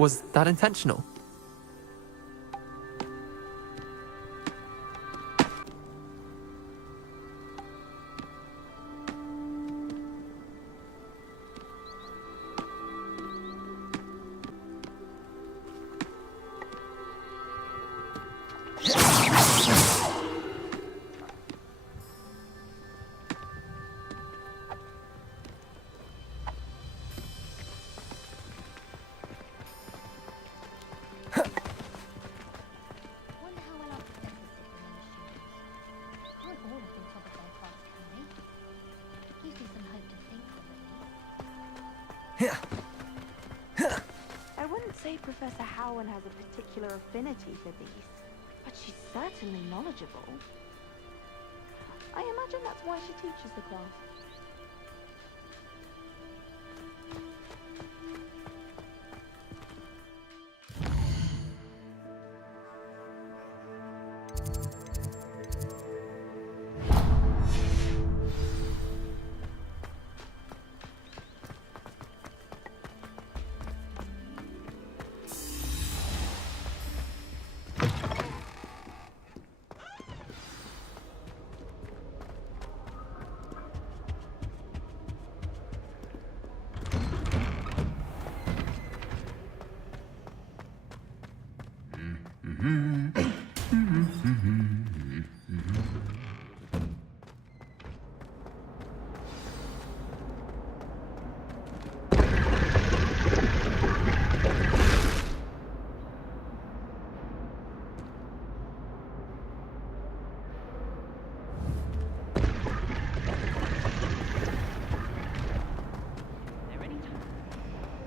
Was that intentional? I wouldn't say Professor Howard has a particular affinity for these, but she's certainly knowledgeable. I imagine that's why she teaches the class.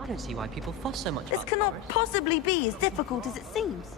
I don't see why people fuss so much This about cannot flowers. possibly be as difficult as it seems.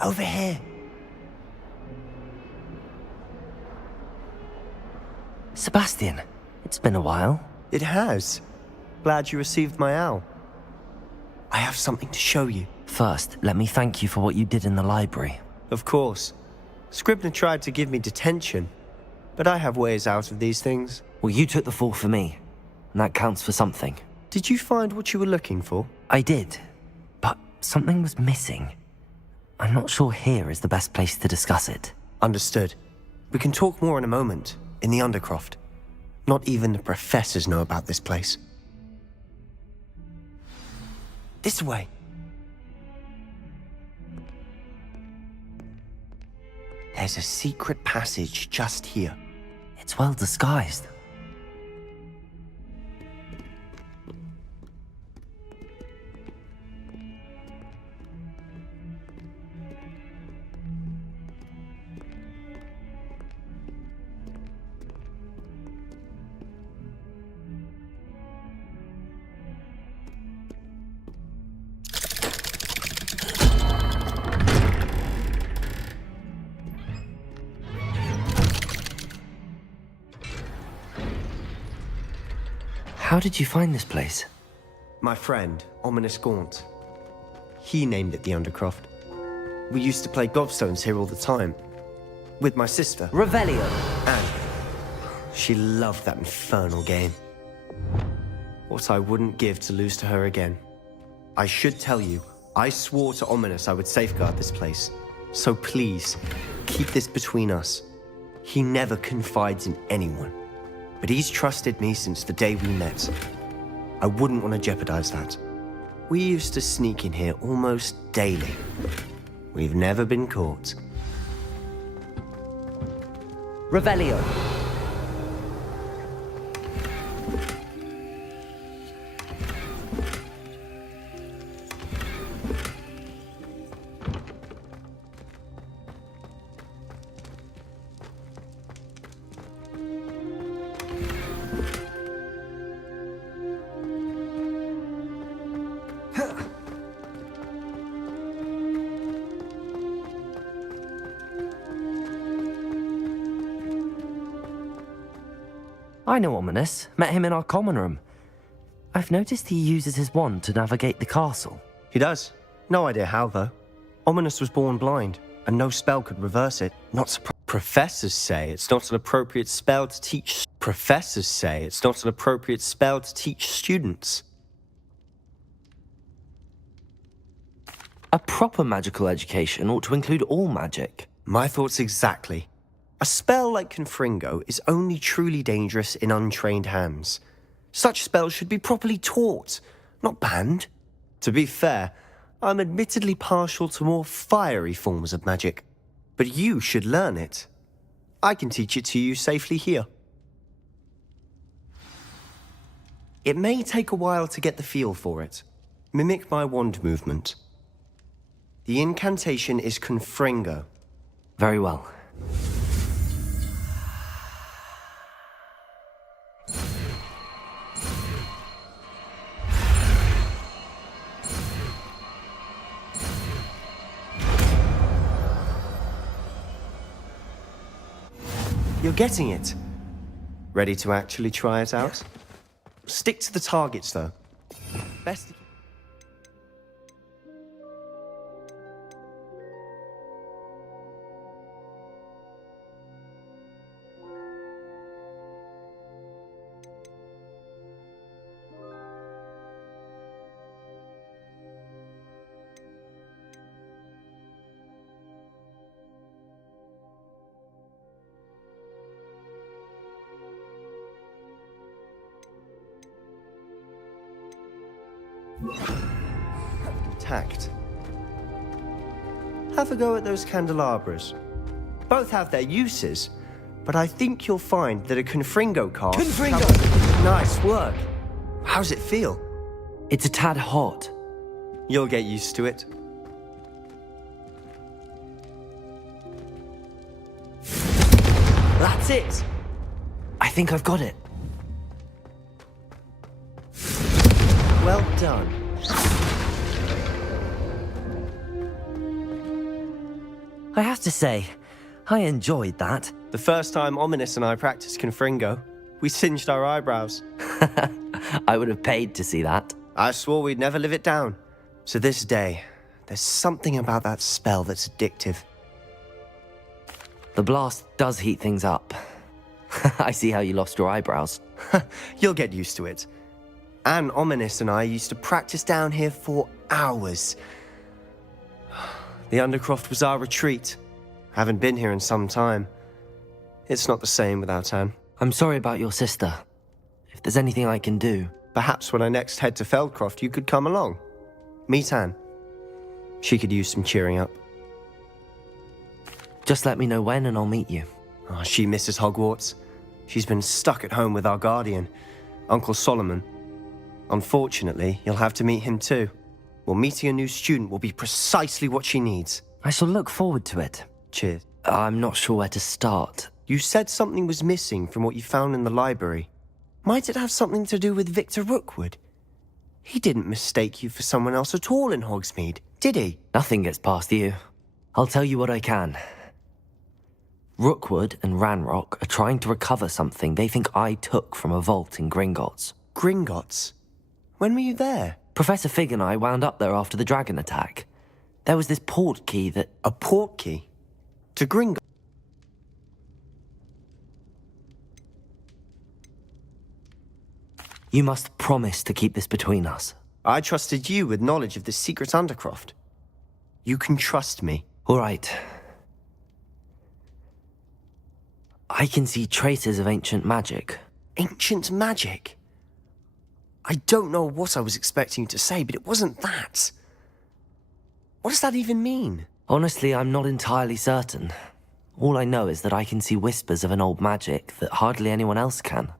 Over here. Sebastian, it's been a while. It has. Glad you received my owl. I have something to show you. First, let me thank you for what you did in the library. Of course. Scribner tried to give me detention, but I have ways out of these things. Well, you took the fall for me, and that counts for something. Did you find what you were looking for? I did, but something was missing. I'm not sure here is the best place to discuss it. Understood. We can talk more in a moment, in the Undercroft. Not even the professors know about this place. This way. There's a secret passage just here. It's well disguised. How did you find this place? My friend, Ominous Gaunt. He named it the Undercroft. We used to play gobstones here all the time. With my sister, Revelio. Anne. She loved that infernal game. What I wouldn't give to lose to her again. I should tell you, I swore to Ominous I would safeguard this place. So please, keep this between us. He never confides in anyone. But he's trusted me since the day we met. I wouldn't want to jeopardize that. We used to sneak in here almost daily. We've never been caught. Revelio. I know Ominous. Met him in our common room. I've noticed he uses his wand to navigate the castle. He does. No idea how, though. Ominous was born blind, and no spell could reverse it. Professors say it's not an appropriate spell to teach... Professors say it's not an appropriate spell to teach students. A proper magical education ought to include all magic. My thoughts exactly. A spell like Confringo is only truly dangerous in untrained hands. Such spells should be properly taught, not banned. To be fair, I'm admittedly partial to more fiery forms of magic. But you should learn it. I can teach it to you safely here. It may take a while to get the feel for it. Mimic my wand movement. The incantation is Confringo. Very well. You're getting it. Ready to actually try it out? Stick to the targets, though. Best... Intact. Have a go at those candelabras. Both have their uses, but I think you'll find that a Confringo cast... Confringo! Nice work. How's it feel? It's a tad hot. You'll get used to it. That's it! I think I've got it. Well done. I have to say, I enjoyed that. The first time Ominous and I practiced Confringo, we singed our eyebrows. I would have paid to see that. I swore we'd never live it down. To this day, there's something about that spell that's addictive. The blast does heat things up. I see how you lost your eyebrows. You'll get used to it. Anne, Ominous and I used to practice down here for hours. The Undercroft was our retreat. Haven't been here in some time. It's not the same without Anne. I'm sorry about your sister. If there's anything I can do... Perhaps when I next head to Feldcroft, you could come along. Meet Anne. She could use some cheering up. Just let me know when and I'll meet you. Oh, she misses Hogwarts. She's been stuck at home with our guardian, Uncle Solomon. Unfortunately, you'll have to meet him too. Well, meeting a new student will be precisely what she needs. I shall look forward to it. Cheers. I'm not sure where to start. You said something was missing from what you found in the library. Might it have something to do with Victor Rookwood? He didn't mistake you for someone else at all in Hogsmeade, did he? Nothing gets past you. I'll tell you what I can. Rookwood and Ranrock are trying to recover something they think I took from a vault in Gringotts. Gringotts? When were you there? Professor Fig and I wound up there after the dragon attack. There was this port key that... A port key? To Gringotts? You must promise to keep this between us. I trusted you with knowledge of the secret Undercroft. You can trust me. All right. I can see traces of ancient magic. Ancient magic? I don't know what I was expecting you to say, but it wasn't that. What does that even mean? Honestly, I'm not entirely certain. All I know is that I can see whispers of an old magic that hardly anyone else can.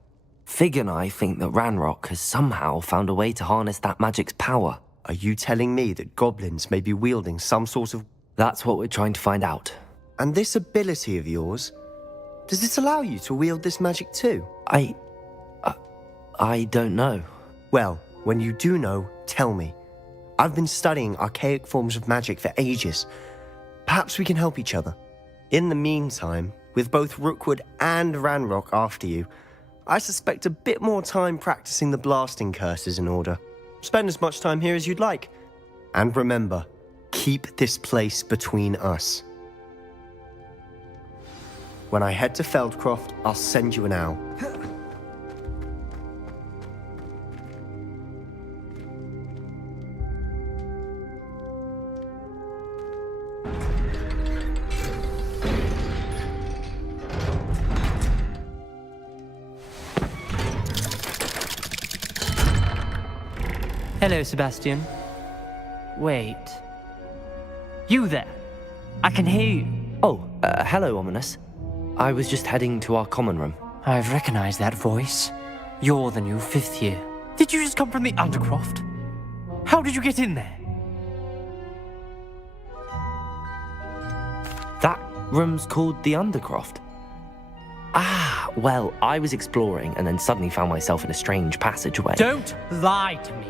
Fig and I think that Ranrock has somehow found a way to harness that magic's power. Are you telling me that goblins may be wielding some sort of... That's what we're trying to find out. And this ability of yours, does it allow you to wield this magic too? I don't know. Well, when you do know, tell me. I've been studying archaic forms of magic for ages. Perhaps we can help each other. In the meantime, with both Rookwood and Ranrock after you, I suspect a bit more time practicing the blasting curse is in order. Spend as much time here as you'd like. And remember, keep this place between us. When I head to Feldcroft, I'll send you an owl. Hello, Sebastian. Wait. You there? I can hear you. Oh, hello, Ominous. I was just heading to our common room. I've recognized that voice. You're the new fifth year. Did you just come from the Undercroft? How did you get in there? That room's called the Undercroft. Ah, well, I was exploring and then suddenly found myself in a strange passageway. Don't lie to me.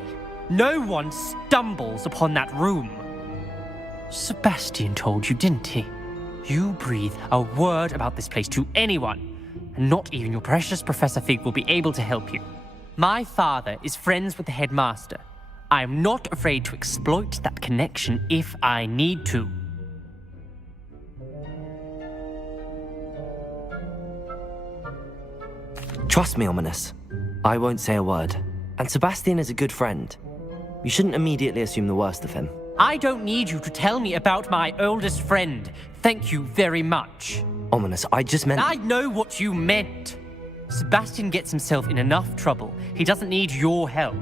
No one stumbles upon that room. Sebastian told you, didn't he? You breathe a word about this place to anyone, and not even your precious Professor Fig will be able to help you. My father is friends with the headmaster. I am not afraid to exploit that connection if I need to. Trust me, Ominous. I won't say a word. And Sebastian is a good friend. You shouldn't immediately assume the worst of him. I don't need you to tell me about my oldest friend. Thank you very much. Ominous, I just meant... I know what you meant. Sebastian gets himself in enough trouble. He doesn't need your help.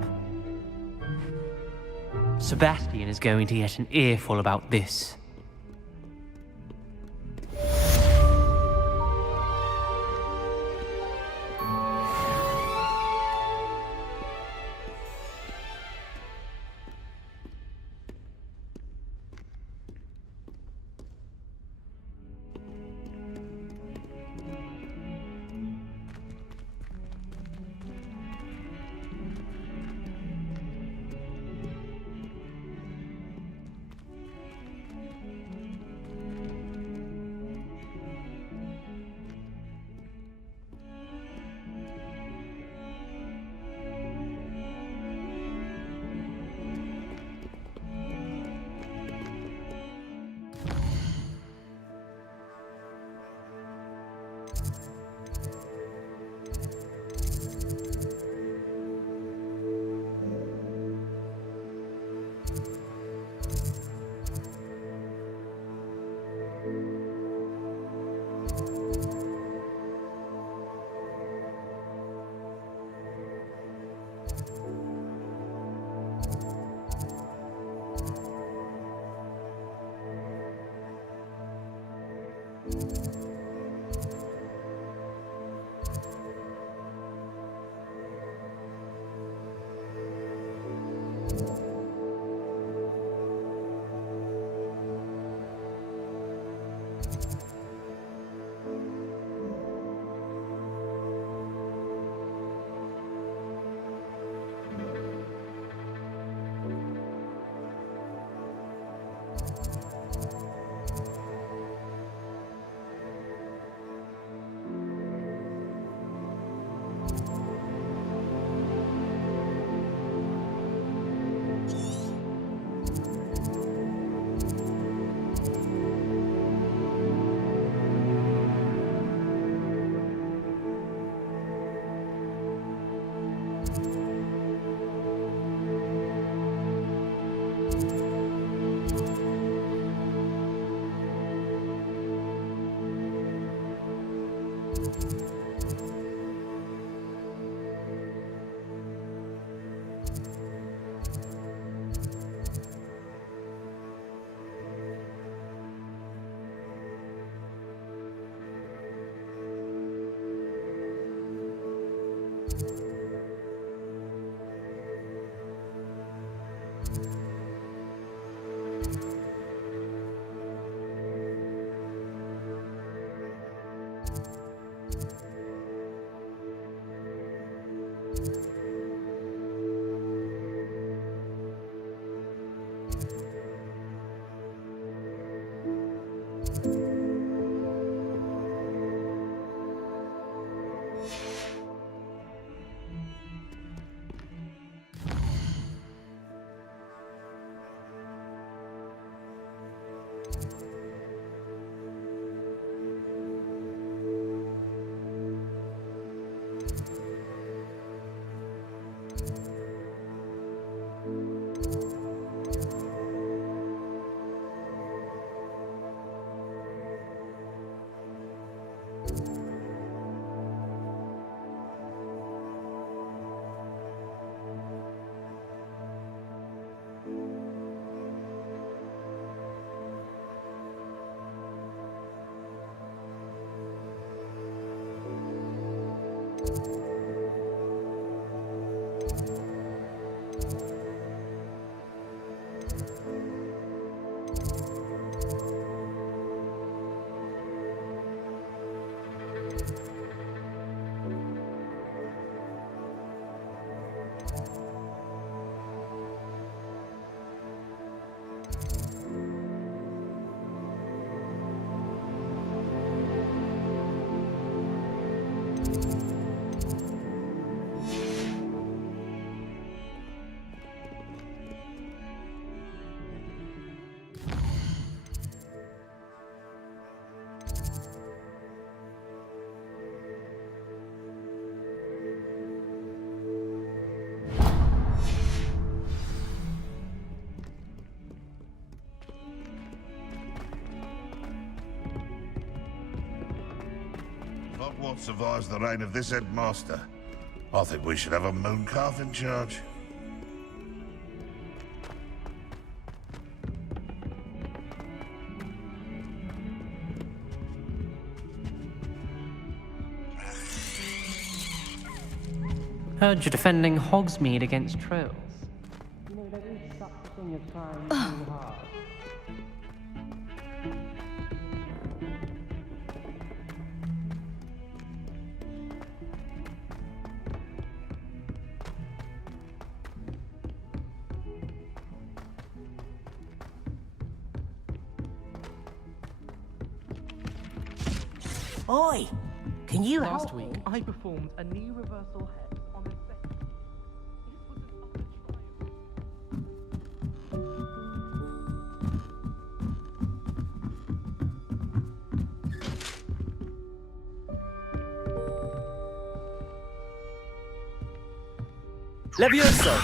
Sebastian is going to get an earful about this. Hogwarts survives the reign of this headmaster. I think we should have a mooncalf in charge. Heard you're defending Hogsmeade against trolls. You know, there is such a thing as trying too hard. Oi! Can you Last help week, me? I performed a knee reversal hex on a This was an upper trial. Levioso!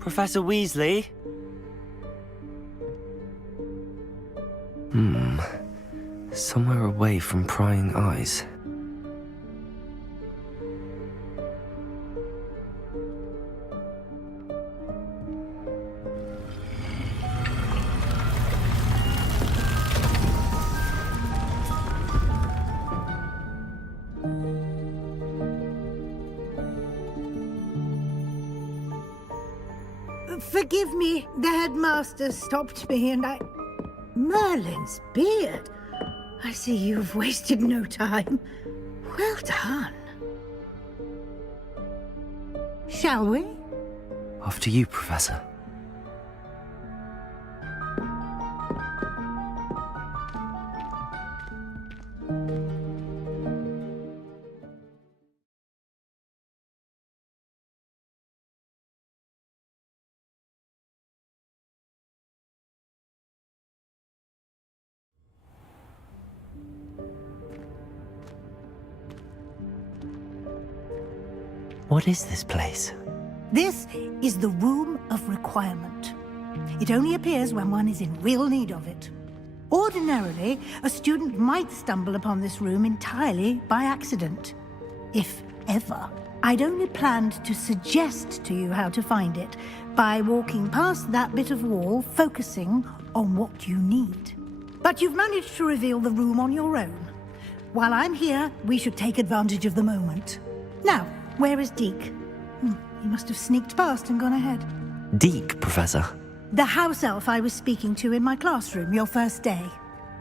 Professor Weasley? Somewhere away from prying eyes. Forgive me, the headmaster stopped me and I... Merlin's beard. I see you've wasted no time. Well done. Shall we? After you, Professor. What is this place? This is the Room of Requirement. It only appears when one is in real need of it. Ordinarily, a student might stumble upon this room entirely by accident. If ever. I'd only planned to suggest to you how to find it by walking past that bit of wall, focusing on what you need. But you've managed to reveal the room on your own. While I'm here, we should take advantage of the moment. Now, where is Deke? He must have sneaked past and gone ahead. Deke, Professor. The house elf I was speaking to in my classroom your first day.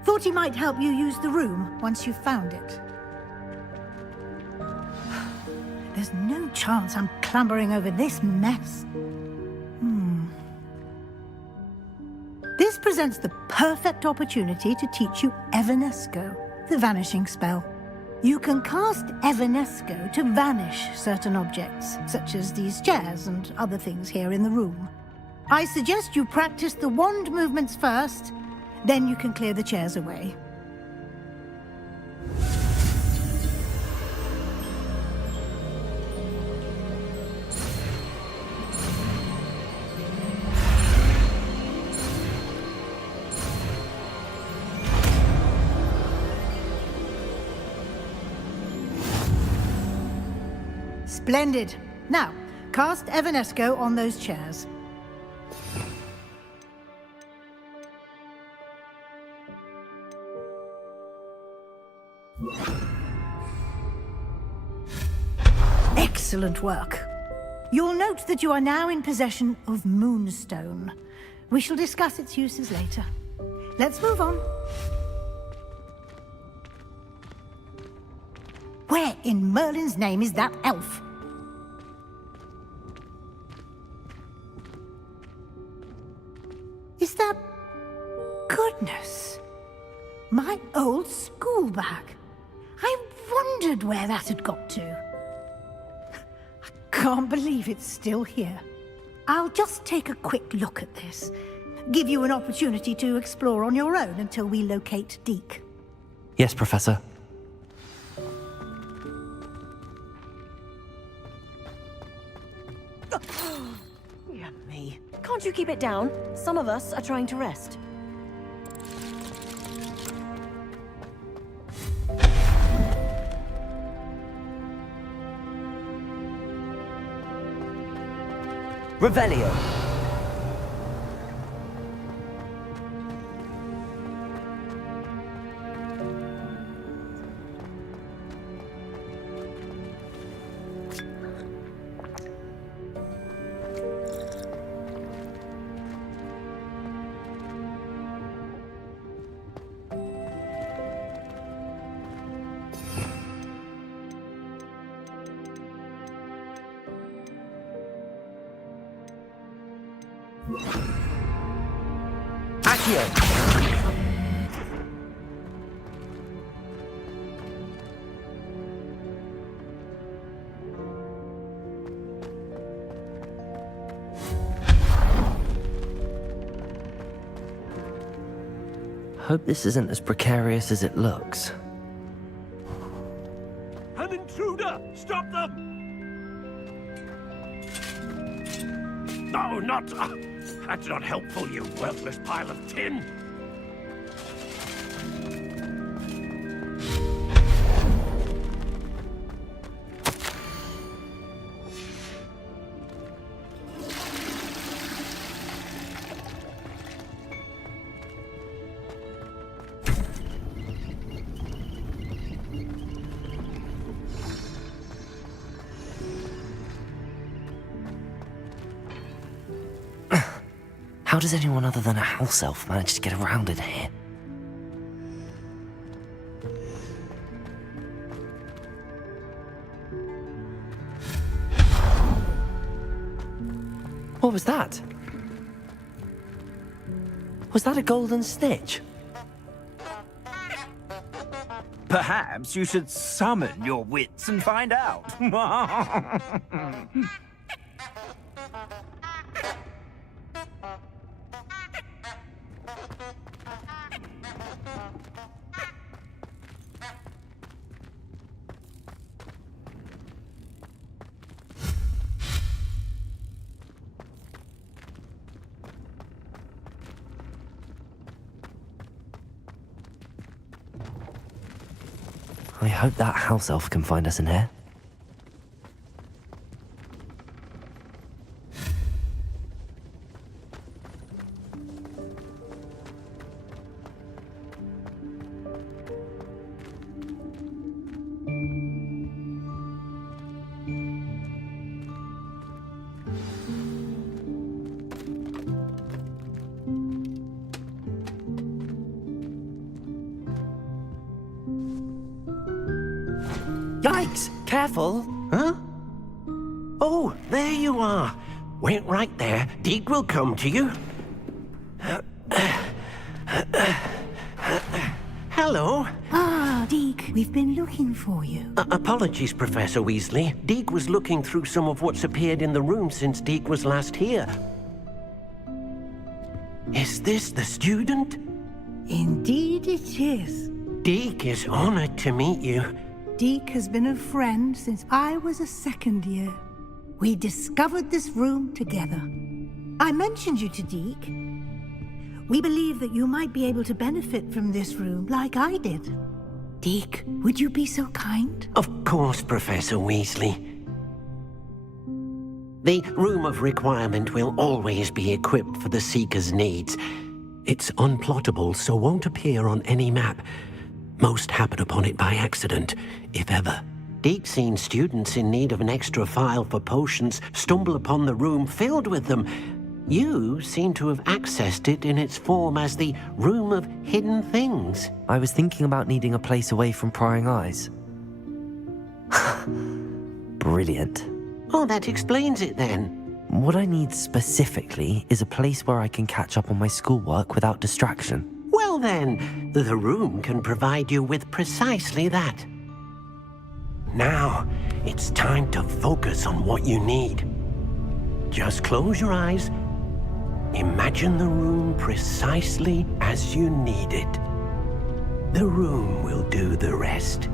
Thought he might help you use the room once you've found it. There's no chance I'm clambering over this mess. This presents the perfect opportunity to teach you Evanesco, the vanishing spell. You can cast Evanesco to vanish certain objects, such as these chairs and other things here in the room. I suggest you practice the wand movements first, then you can clear the chairs away. Splendid. Now, cast Evanesco on those chairs. Excellent work. You'll note that you are now in possession of Moonstone. We shall discuss its uses later. Let's move on. Where in Merlin's name is that elf? Is that... Goodness. My old school bag. I wondered where that had got to. I can't believe it's still here. I'll just take a quick look at this. Give you an opportunity to explore on your own until we locate Deke. Yes, Professor. Yeah, me. Can't you keep it down? Some of us are trying to rest. Revelio. Hope this isn't as precarious as it looks. An intruder! Stop them! No, not... that's not helpful, you worthless pile of tin! How does anyone other than a house elf manage to get around in here? What was that? Was that a golden snitch? Perhaps you should summon your wits and find out. I hope that house elf can find us in here. Yikes! Careful! Huh? Oh, there you are. Wait right there. Deke will come to you. Hello. Ah, Deke, we've been looking for you. Apologies, Professor Weasley. Deke was looking through some of what's appeared in the room since Deke was last here. Is this the student? Indeed it is. Deke is honored to meet you. Deke has been a friend since I was a second year. We discovered this room together. I mentioned you to Deke. We believe that you might be able to benefit from this room like I did. Deke, would you be so kind? Of course, Professor Weasley. The Room of Requirement will always be equipped for the Seeker's needs. It's unplottable, so won't appear on any map. Most happen upon it by accident, if ever. Deke's seen students in need of an extra file for potions stumble upon the room filled with them. You seem to have accessed it in its form as the Room of Hidden Things. I was thinking about needing a place away from prying eyes. Brilliant. Oh, that explains it then. What I need specifically is a place where I can catch up on my schoolwork without distraction. Well then, the room can provide you with precisely that. Now, it's time to focus on what you need. Just close your eyes. Imagine the room precisely as you need it. The room will do the rest.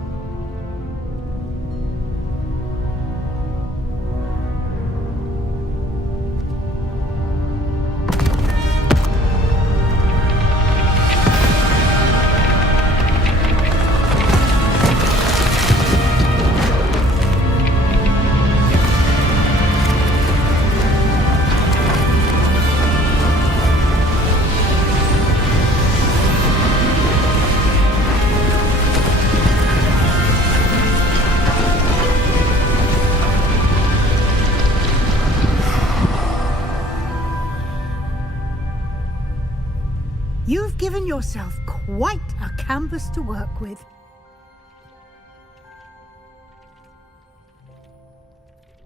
You've given yourself quite a canvas to work with.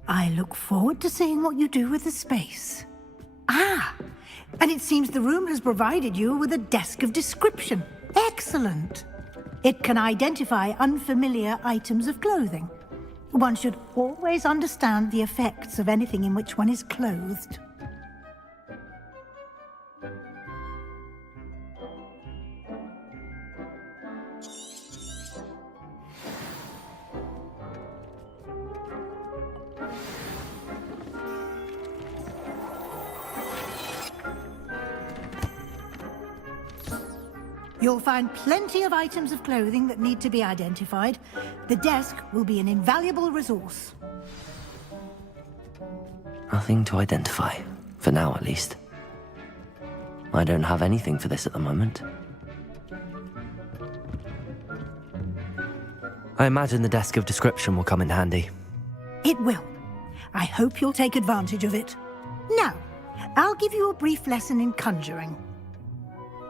I look forward to seeing what you do with the space. Ah, and it seems the room has provided you with a desk of description. Excellent. It can identify unfamiliar items of clothing. One should always understand the effects of anything in which one is clothed. You'll find plenty of items of clothing that need to be identified. The desk will be an invaluable resource. Nothing to identify, for now at least. I don't have anything for this at the moment. I imagine the desk of description will come in handy. It will. I hope you'll take advantage of it. Now, I'll give you a brief lesson in conjuring.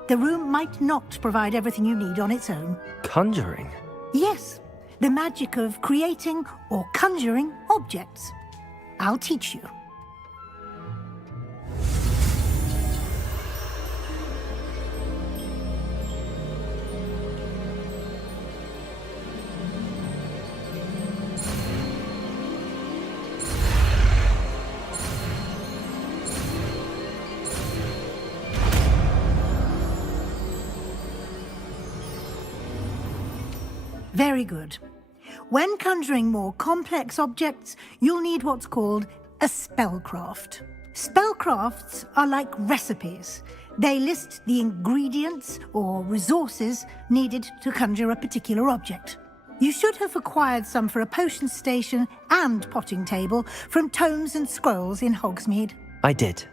The room might not provide everything you need on its own. Conjuring? Yes, the magic of creating or conjuring objects. I'll teach you. Very good. When conjuring more complex objects, you'll need what's called a spellcraft. Spellcrafts are like recipes. They list the ingredients or resources needed to conjure a particular object. You should have acquired some for a potion station and potting table from tomes and scrolls in Hogsmeade. I did.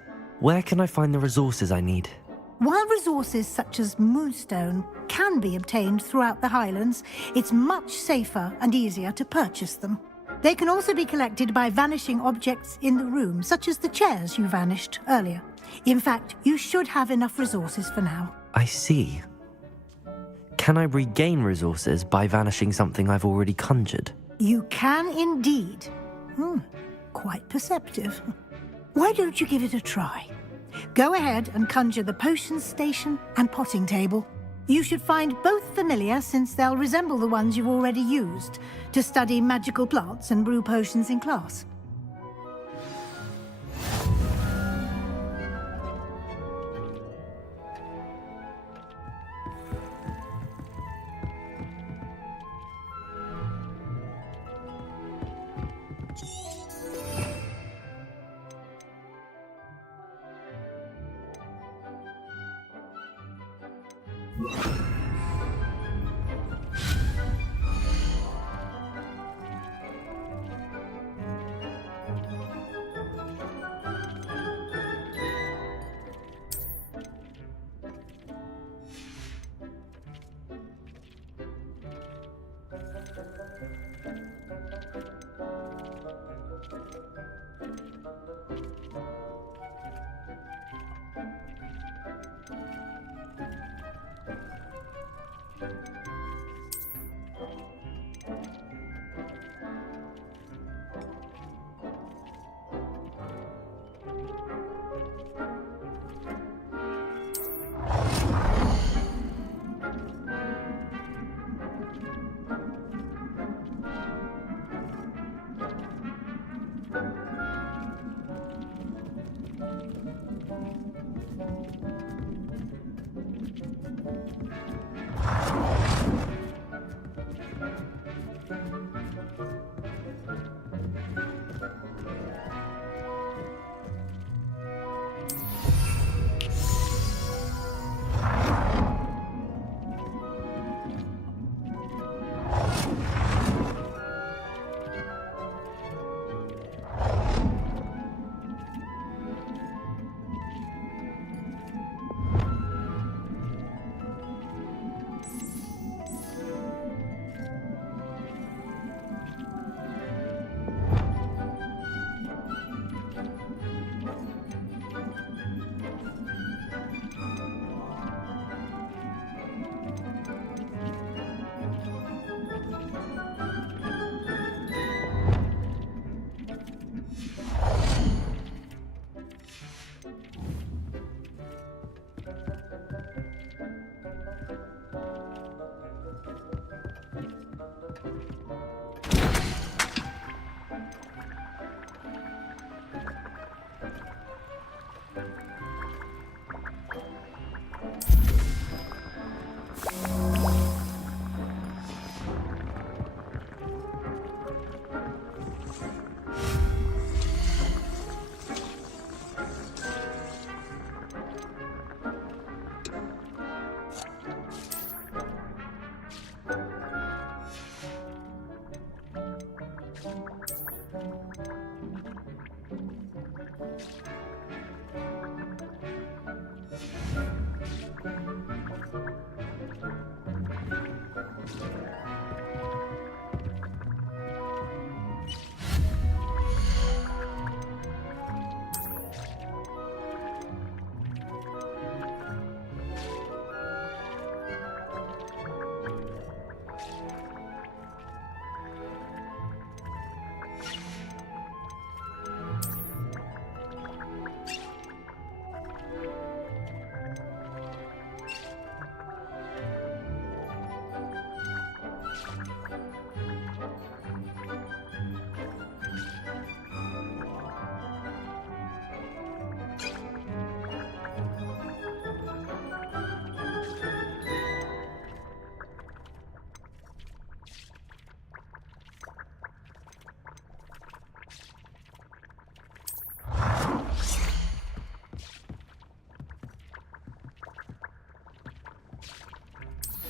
Where can I find the resources I need? While resources such as moonstone can be obtained throughout the Highlands, it's much safer and easier to purchase them. They can also be collected by vanishing objects in the room, such as the chairs you vanished earlier. In fact, you should have enough resources for now. I see. Can I regain resources by vanishing something I've already conjured? You can indeed. Quite perceptive. Why don't you give it a try? Go ahead and conjure the potion station and potting table. You should find both familiar, since they'll resemble the ones you've already used to study magical plants and brew potions in class.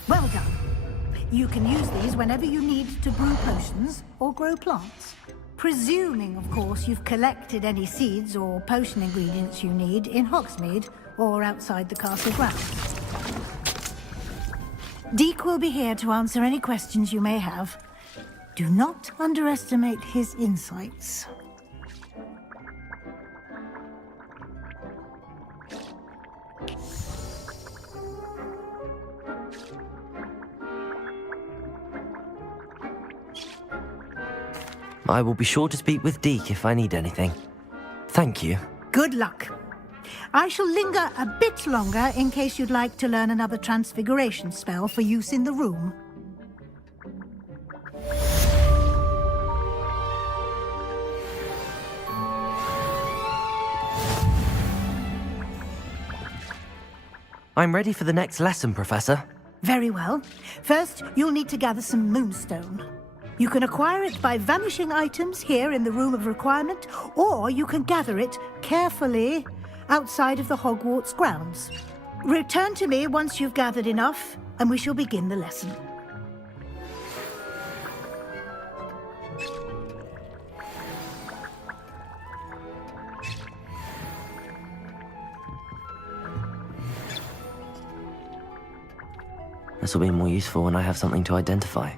Well done. You can use these whenever you need to brew potions or grow plants. Presuming, of course, you've collected any seeds or potion ingredients you need in Hogsmeade or outside the castle grounds. Deke will be here to answer any questions you may have. Do not underestimate his insights. I will be sure to speak with Deke if I need anything. Thank you. Good luck. I shall linger a bit longer in case you'd like to learn another transfiguration spell for use in the room. I'm ready for the next lesson, Professor. Very well. First, you'll need to gather some moonstone. You can acquire it by vanishing items here in the Room of Requirement, or you can gather it carefully outside of the Hogwarts grounds. Return to me once you've gathered enough, and we shall begin the lesson. This will be more useful when I have something to identify.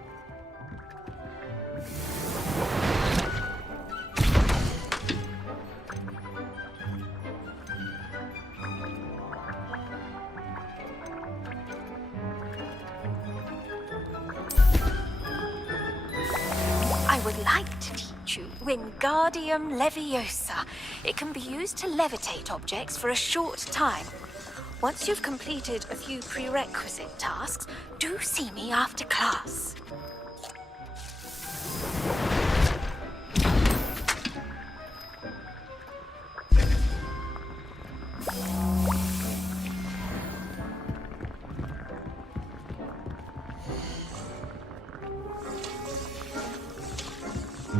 would like to teach you Wingardium Leviosa. It can be used to levitate objects for a short time. Once you've completed a few prerequisite tasks, do see me after class.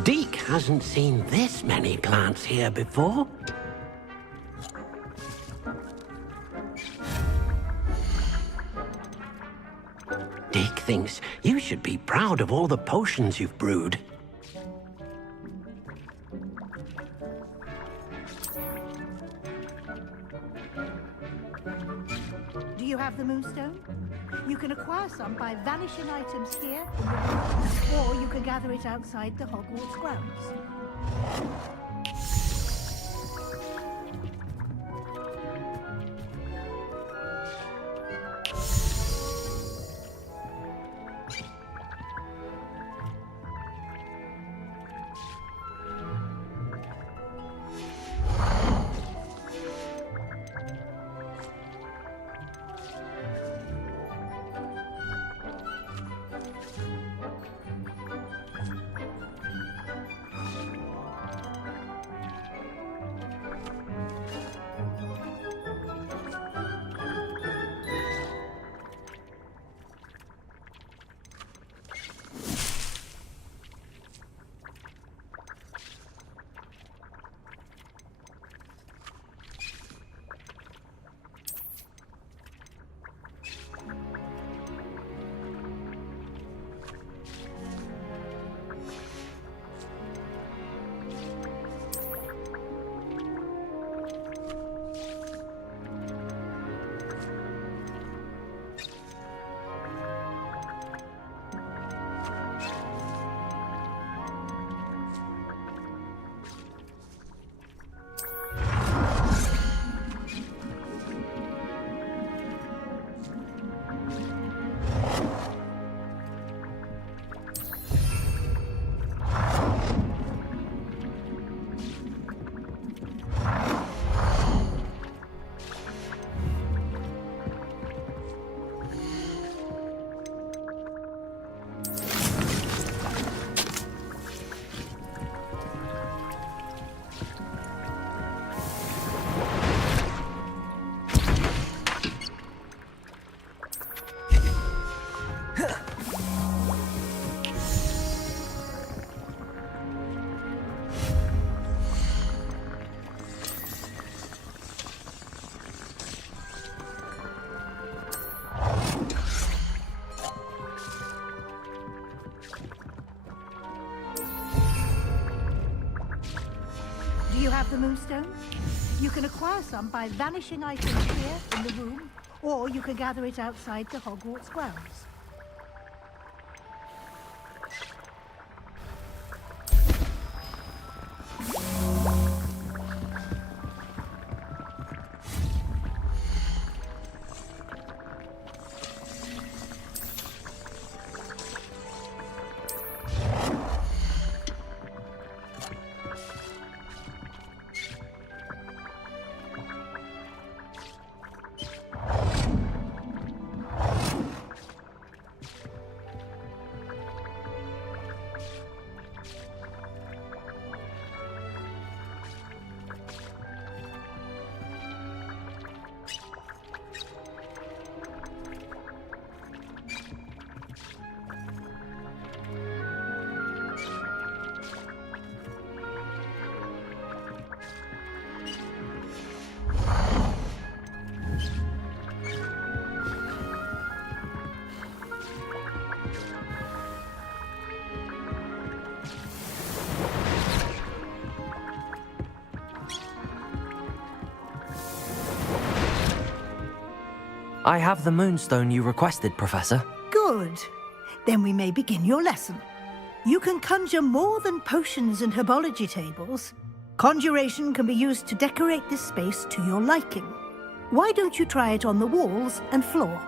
Deke hasn't seen this many plants here before. Deke thinks you should be proud of all the potions you've brewed. Do you have the Moonstone? You can acquire some by vanishing items here, or you can gather it outside the Hogwarts grounds. Do you have the Moonstone? You can acquire some by vanishing items here in the room, or you can gather it outside the Hogwarts grounds. I have the Moonstone you requested, Professor. Good. Then we may begin your lesson. You can conjure more than potions and herbology tables. Conjuration can be used to decorate this space to your liking. Why don't you try it on the walls and floor?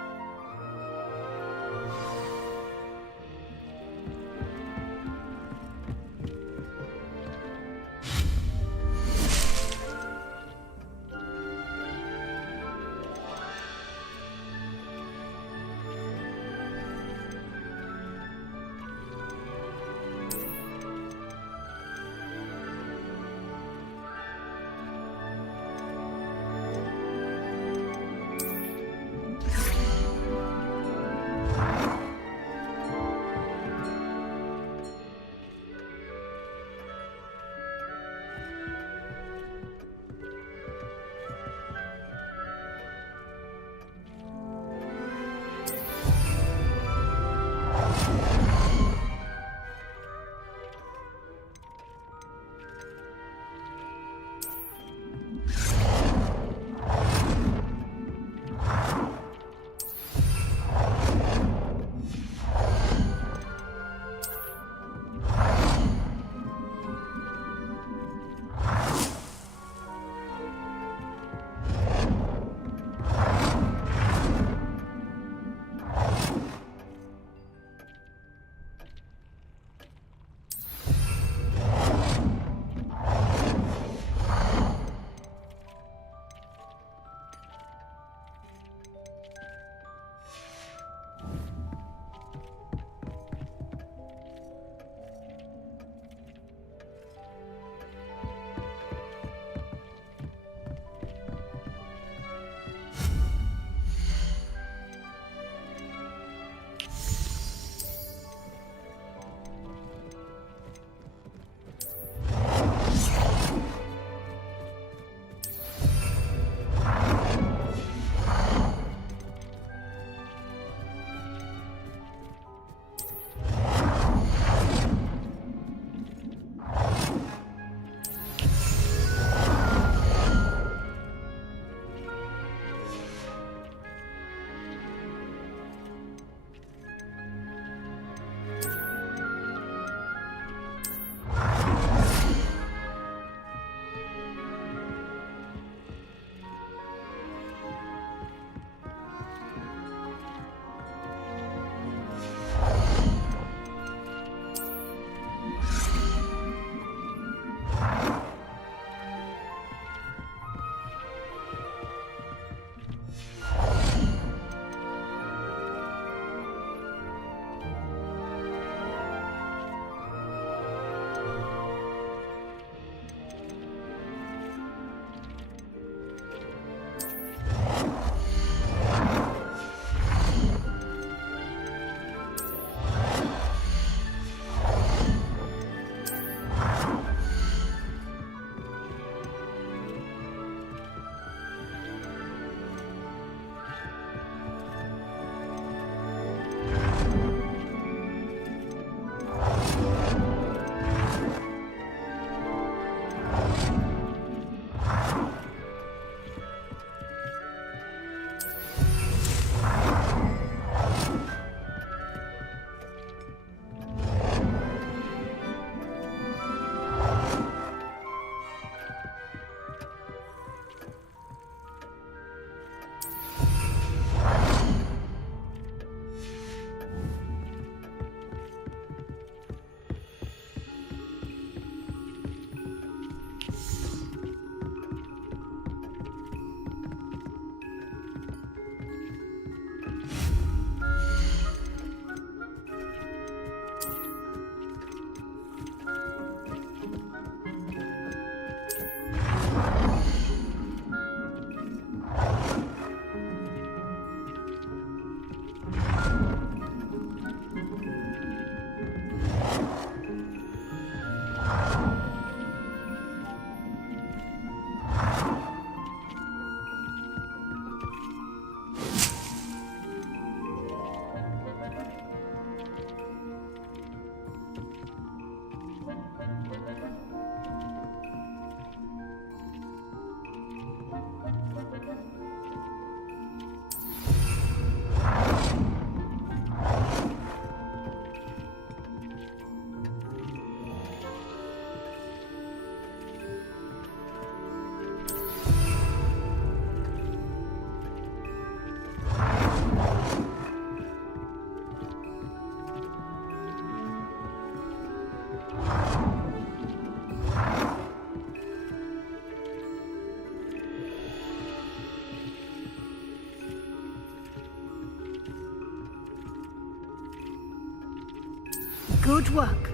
Good work.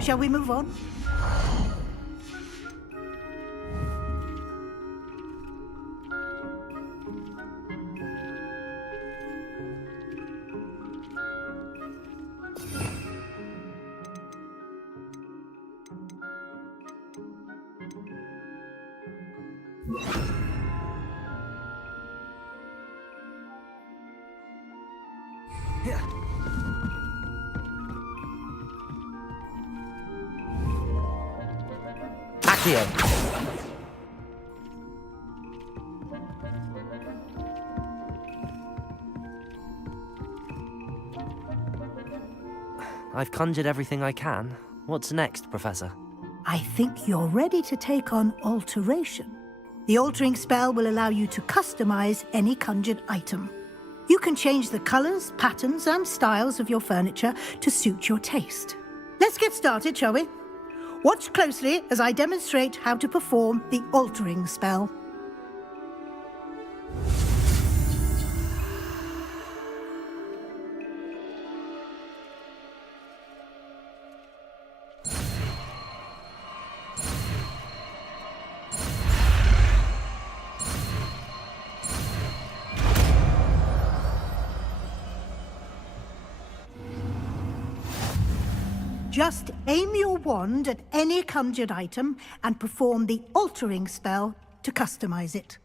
Shall we move on? Accio. I've conjured everything I can. What's next, Professor? I think you're ready to take on alteration. The altering spell will allow you to customize any conjured item. You can change the colors, patterns, and styles of your furniture to suit your taste. Let's get started, shall we? Watch closely as I demonstrate how to perform the altering spell. Just aim your wand at any conjured item and perform the altering spell to customize it.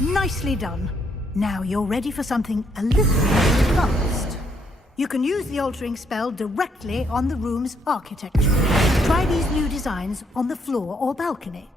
Nicely done. Now you're ready for something a little more advanced. You can use the altering spell directly on the room's architecture. Try these new designs on the floor or balcony.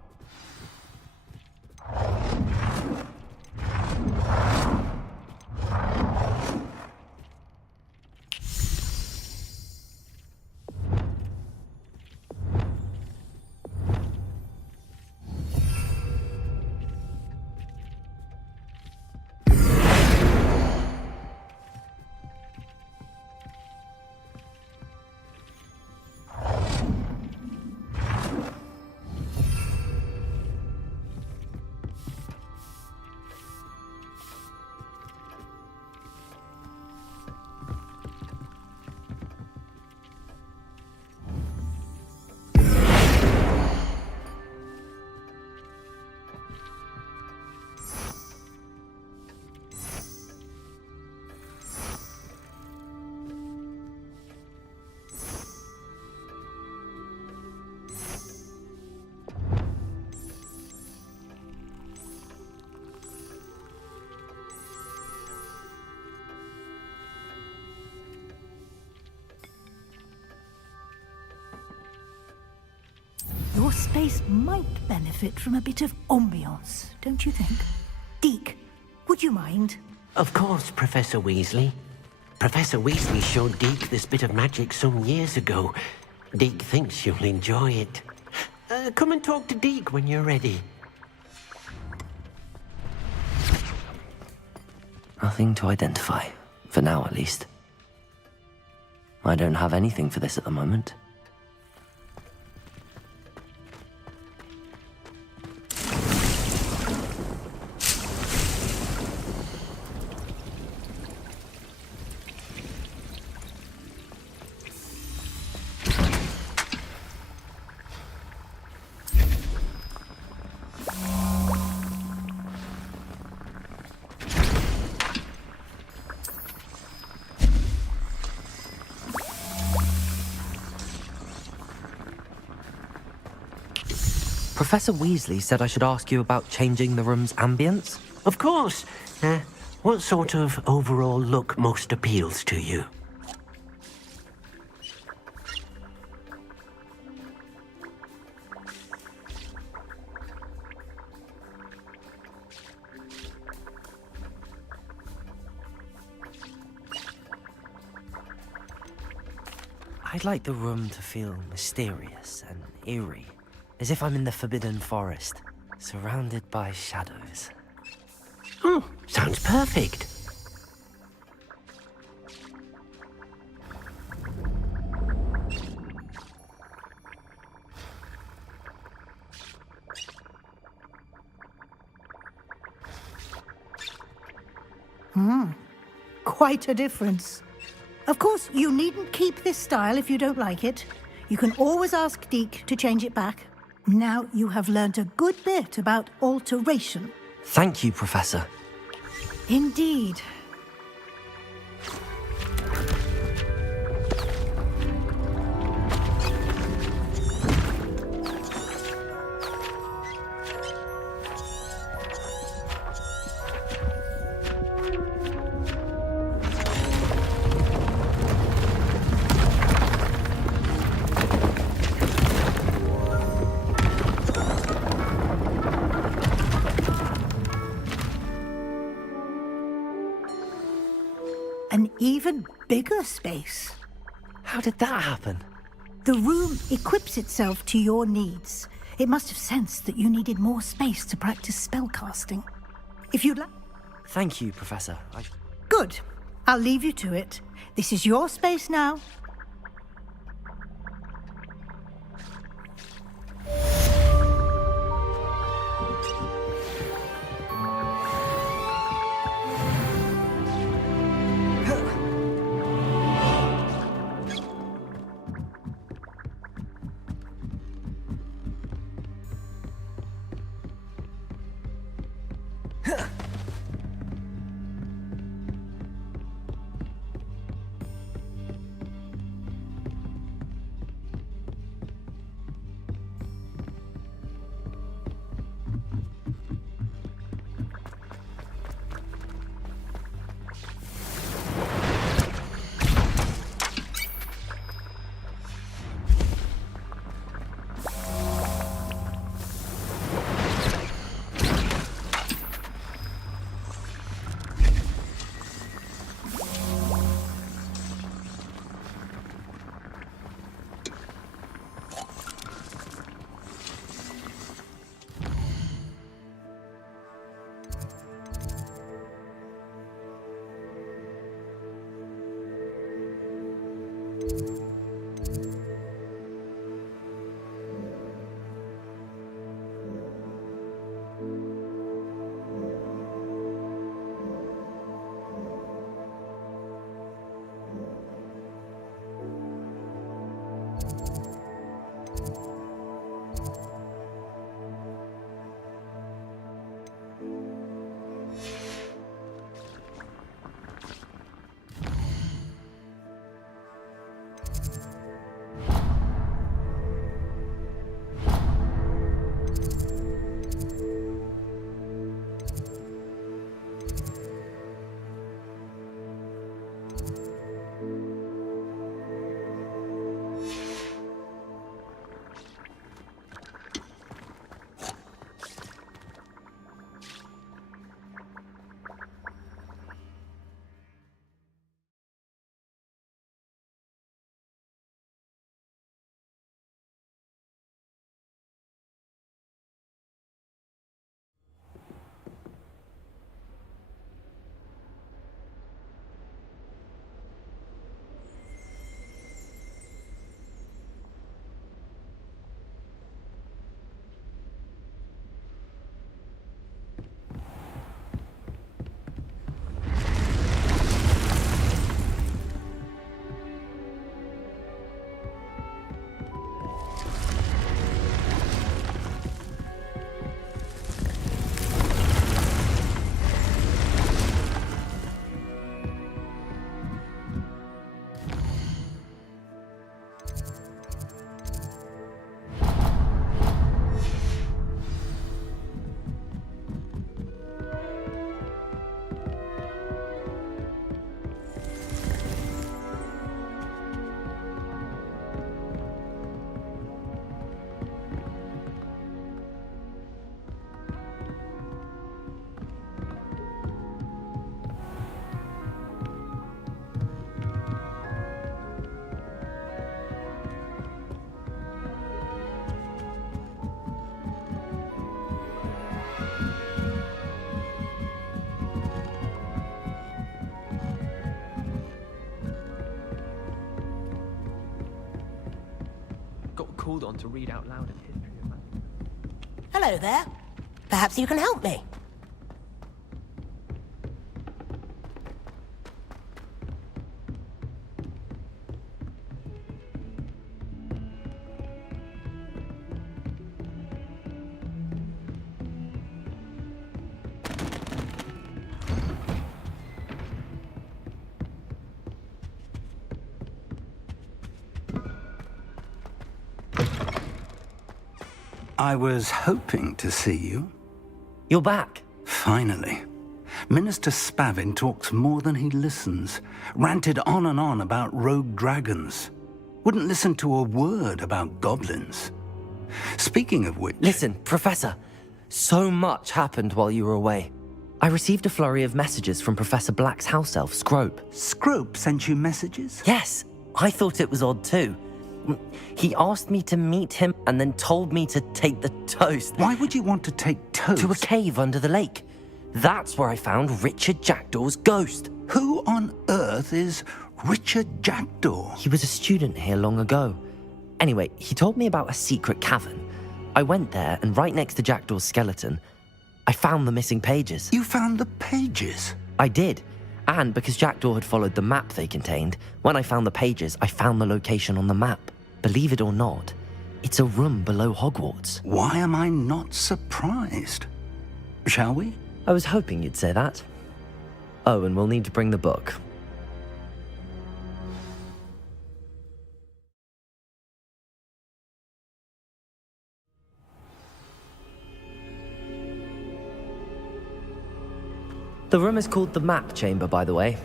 Your space might benefit from a bit of ambiance, don't you think? Deke, would you mind? Of course, Professor Weasley. Professor Weasley showed Deke this bit of magic some years ago. Deke thinks you'll enjoy it. Come and talk to Deke when you're ready. Nothing to identify. For now, at least. I don't have anything for this at the moment. Professor Weasley said I should ask you about changing the room's ambience? Of course. What sort of overall look most appeals to you? I'd like the room to feel mysterious and eerie, as if I'm in the Forbidden Forest, surrounded by shadows. Oh, sounds perfect. Quite a difference. Of course, you needn't keep this style if you don't like it. You can always ask Deke to change it back. Now you have learnt a good bit about alteration. Thank you, Professor. Indeed. An even bigger space. How did that happen? The room equips itself to your needs. It must have sensed that you needed more space to practice spellcasting. If you'd like... Thank you, Professor. Good. I'll leave you to it. This is your space now. called on to read out loud a history of magic. Hello there. Perhaps you can help me. I was hoping to see you. You're back. Finally. Minister Spavin talks more than he listens. Ranted on and on about rogue dragons. Wouldn't listen to a word about goblins. Speaking of which... Listen, Professor. So much happened while you were away. I received a flurry of messages from Professor Black's house elf, Scrope. Scrope sent you messages? Yes. I thought it was odd too. He asked me to meet him and then told me to take the toast. Why would you want to take toast? To a cave under the lake. That's where I found Richard Jackdaw's ghost. Who on earth is Richard Jackdaw? He was a student here long ago. Anyway, he told me about a secret cavern. I went there, and right next to Jackdaw's skeleton, I found the missing pages. You found the pages? I did. And because Jackdaw had followed the map they contained, when I found the pages, I found the location on the map. Believe it or not, it's a room below Hogwarts. Why am I not surprised? Shall we? I was hoping you'd say that. Oh, and we'll need to bring the book. The room is called the Map Chamber, by the way.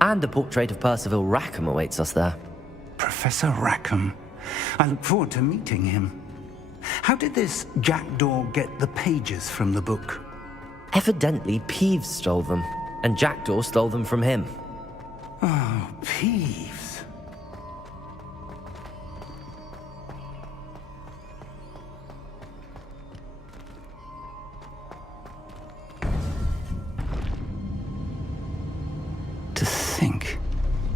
And a portrait of Percival Rackham awaits us there. Professor Rackham. I look forward to meeting him. How did this Jackdaw get the pages from the book? Evidently, Peeves stole them, and Jackdaw stole them from him. Oh, Peeves. To think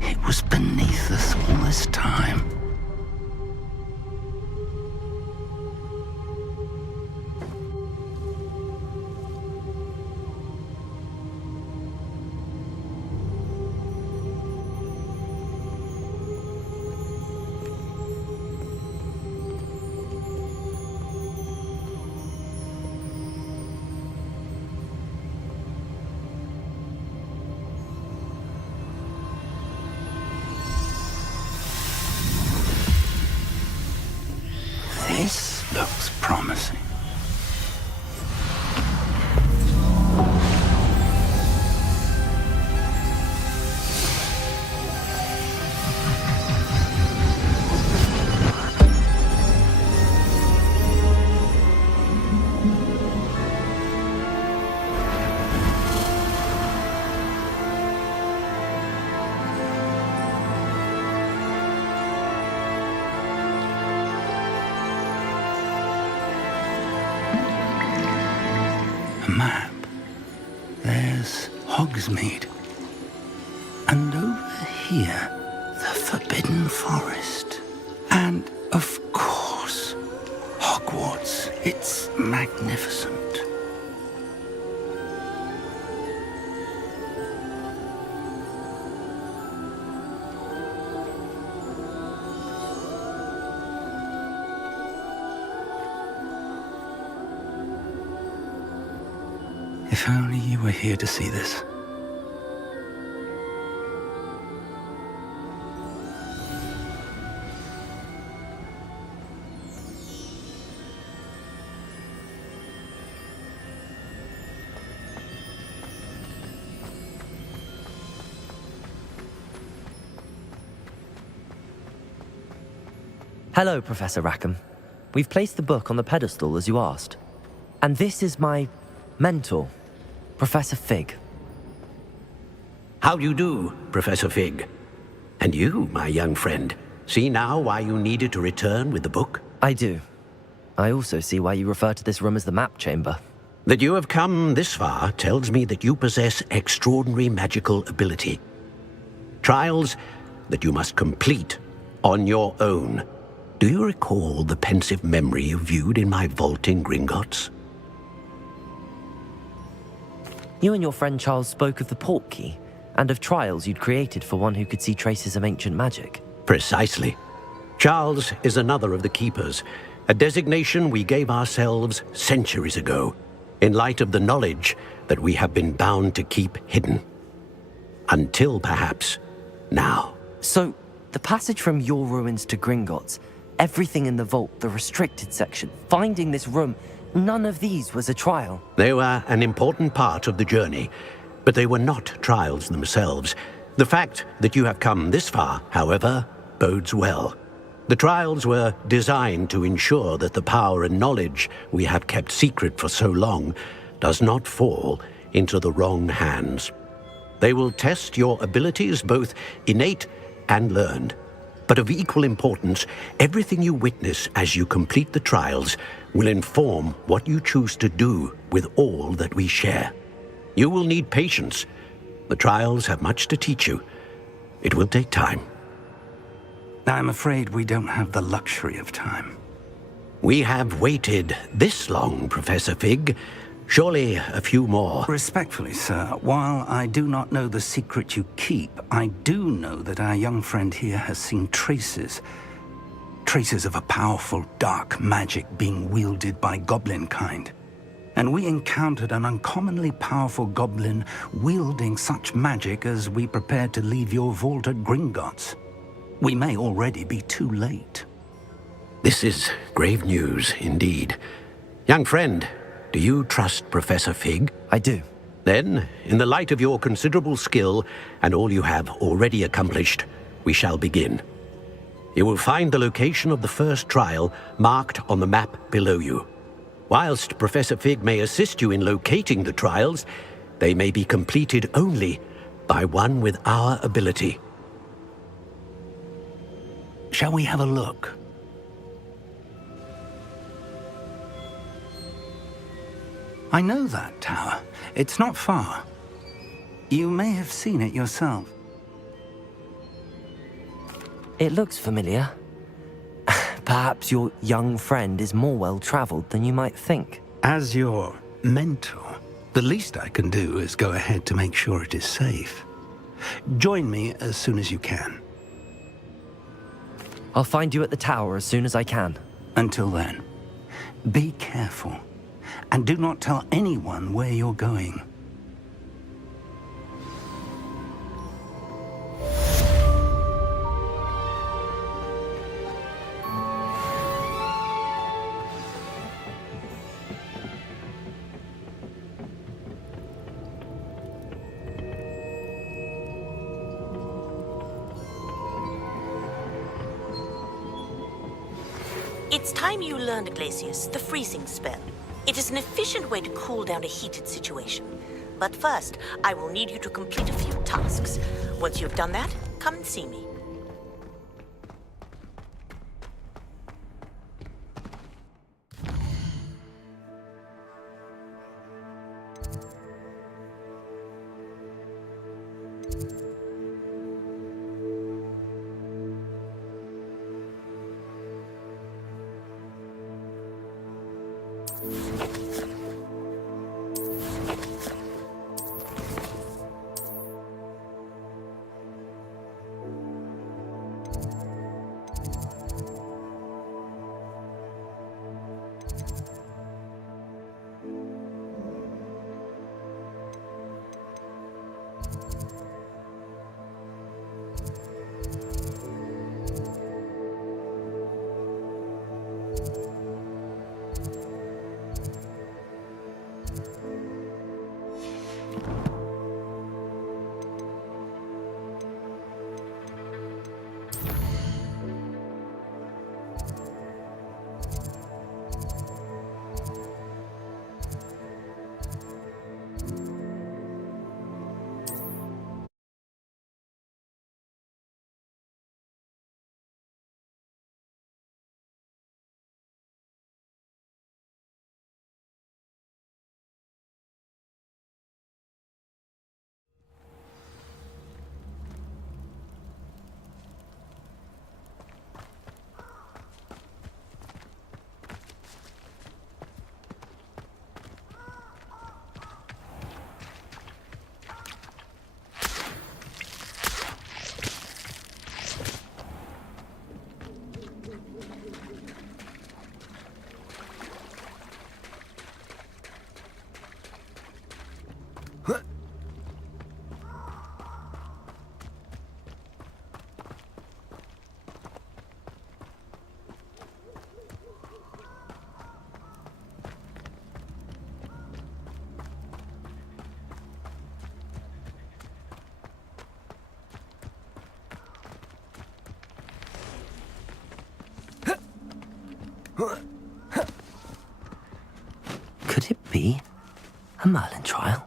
it was beneath us all this time. This looks promising. Map. There's Hogsmeade. And over here, the Forbidden Forest. And, of course, Hogwarts. It's magnificent. If only you were here to see this. Hello, Professor Rackham. We've placed the book on the pedestal as you asked. And this is my mentor, Professor Fig. How do you do, Professor Fig? And you, my young friend, see now why you needed to return with the book? I do. I also see why you refer to this room as the Map Chamber. That you have come this far tells me that you possess extraordinary magical ability. Trials that you must complete on your own. Do you recall the pensive memory you viewed in my vault in Gringotts? You and your friend Charles spoke of the port key, and of trials you'd created for one who could see traces of ancient magic. Precisely. Charles is another of the Keepers, a designation we gave ourselves centuries ago, in light of the knowledge that we have been bound to keep hidden. Until, perhaps, now. So, the passage from your ruins to Gringotts, everything in the vault, the restricted section, finding this room, none of these was a trial. They were an important part of the journey, but they were not trials themselves. The fact that you have come this far, however, bodes well. The trials were designed to ensure that the power and knowledge we have kept secret for so long does not fall into the wrong hands. They will test your abilities, both innate and learned. But of equal importance, everything you witness as you complete the trials will inform what you choose to do with all that we share. You will need patience. The trials have much to teach you. It will take time. I'm afraid we don't have the luxury of time. We have waited this long, Professor Fig. Surely a few more. Respectfully, sir, while I do not know the secret you keep, I do know that our young friend here has seen traces of a powerful dark magic being wielded by goblin kind. And we encountered an uncommonly powerful goblin wielding such magic as we prepared to leave your vault at Gringotts. We may already be too late. This is grave news indeed. Young friend, do you trust Professor Fig? I do. Then, in the light of your considerable skill and all you have already accomplished, we shall begin. You will find the location of the first trial marked on the map below you. Whilst Professor Fig may assist you in locating the trials, they may be completed only by one with our ability. Shall we have a look? I know that tower. It's not far. You may have seen it yourself. It looks familiar. Perhaps your young friend is more well-traveled than you might think. As your mentor, the least I can do is go ahead to make sure it is safe. Join me as soon as you can. I'll find you at the tower as soon as I can. Until then, be careful, and do not tell anyone where you're going. It's time you learned, Glacius, the freezing spell. It is an efficient way to cool down a heated situation. But first, I will need you to complete a few tasks. Once you've done that, come and see me. Could it be a Merlin trial?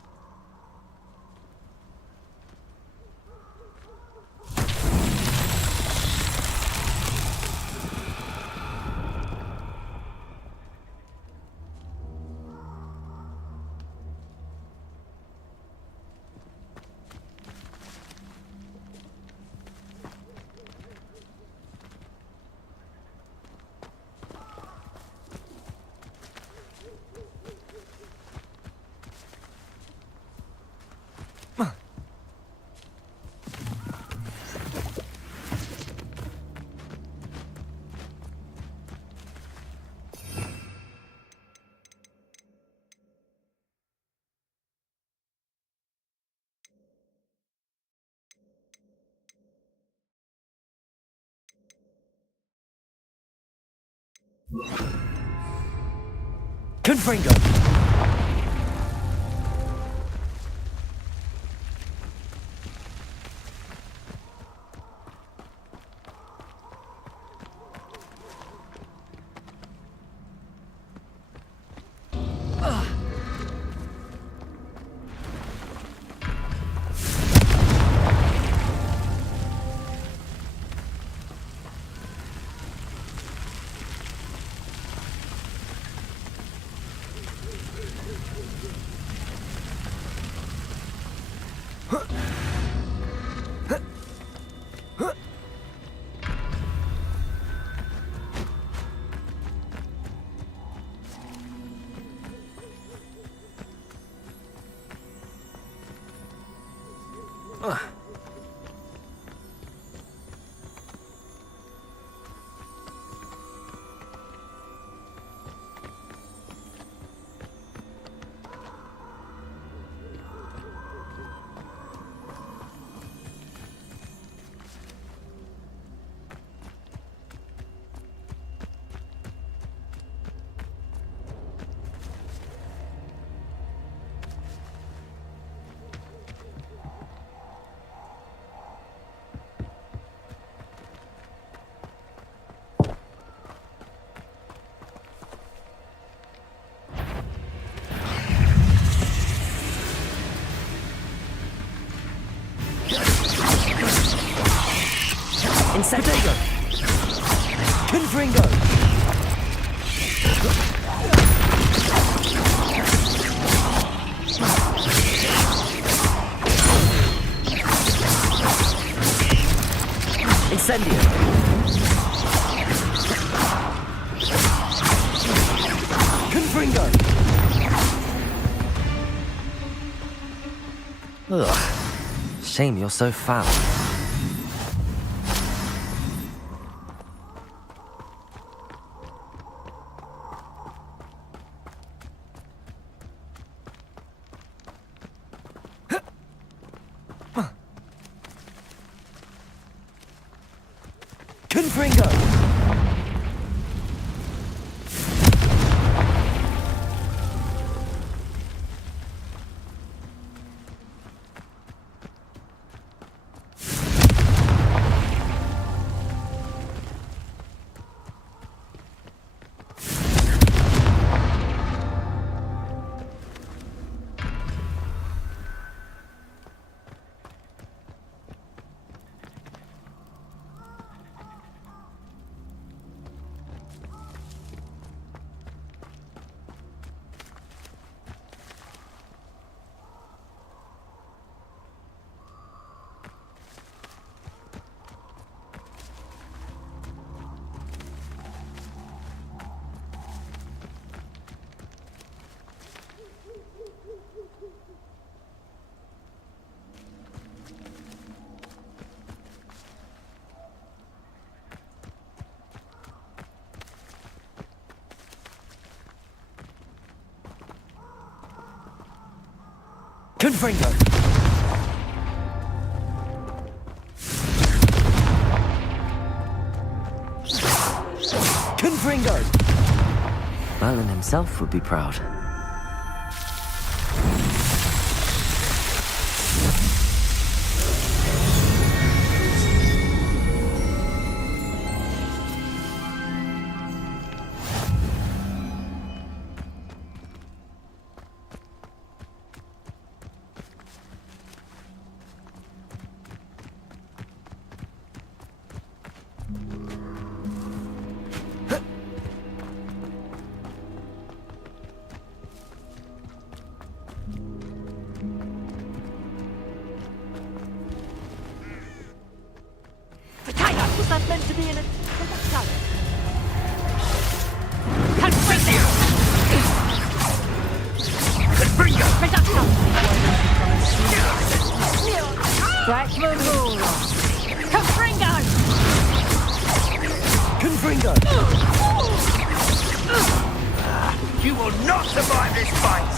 Confringo! Insectago! Confringo! Incendio! Confringo! Ugh. Shame you're so foul. Confringo! Confringo! Confringo! Merlin himself would be proud. Was that meant to be in a challenge? That's the rule. Confringo! Confringo! You will not survive this fight!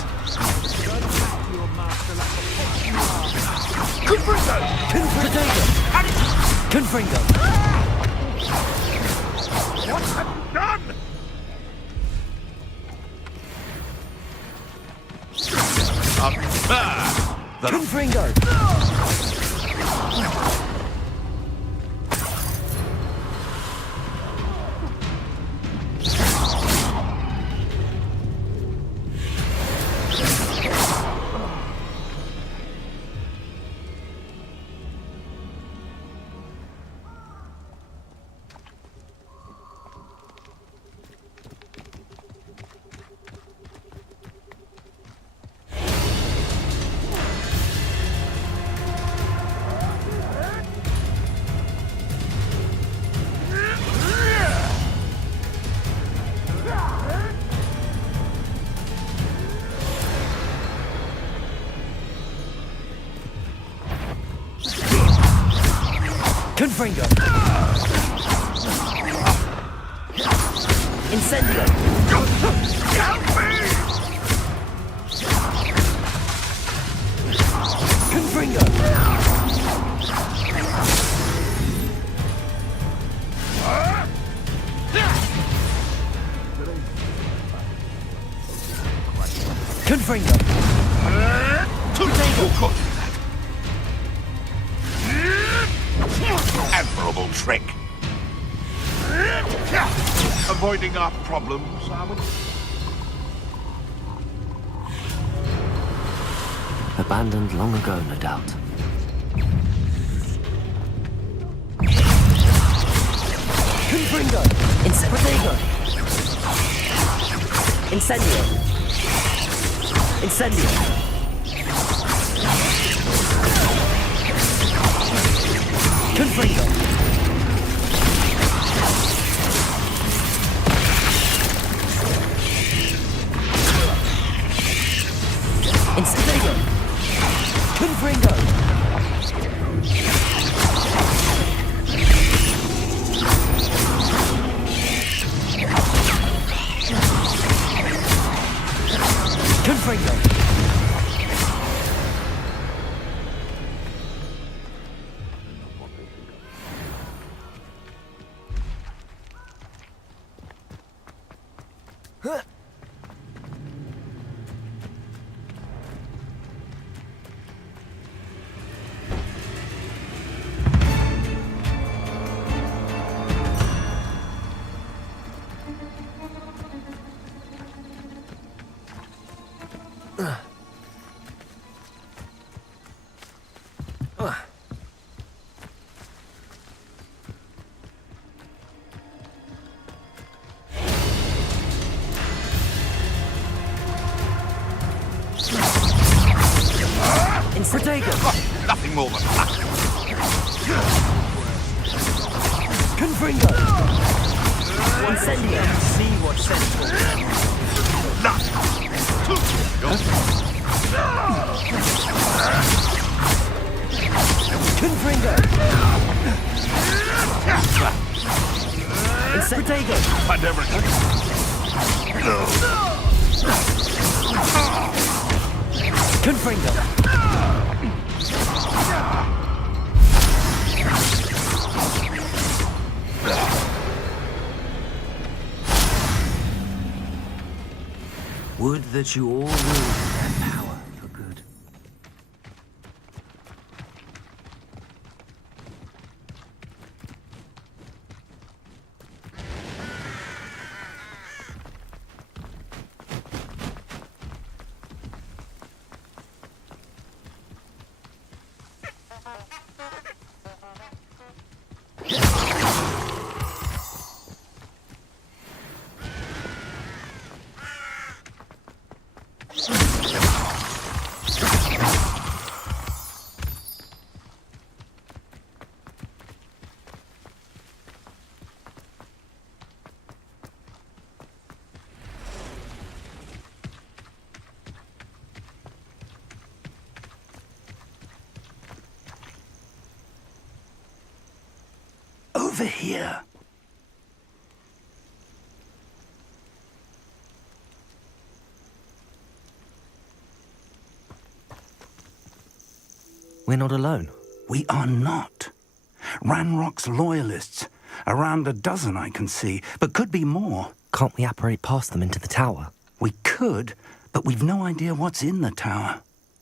Confringo! Confringo! What have you done? Confringo! Confringo! Incendio! Confringo! Confringo! Admirable trick. Avoiding our problems, are we? Abandoned long ago, no doubt. Confringo! Incendio! Incendio! Incendio! Confringo! Incendio! Confringo! Confringo! Nothing more than luck. Confringo! Incendio! See what's sensible. Luck. Confringo! Incendio! And everything. Confringo! Would that you all wield their power for good. over here. We're not alone. We are not. Ranrock's loyalists. Around a dozen I can see, but could be more. Can't we apparate past them into the tower? We could, but we've no idea what's in the tower.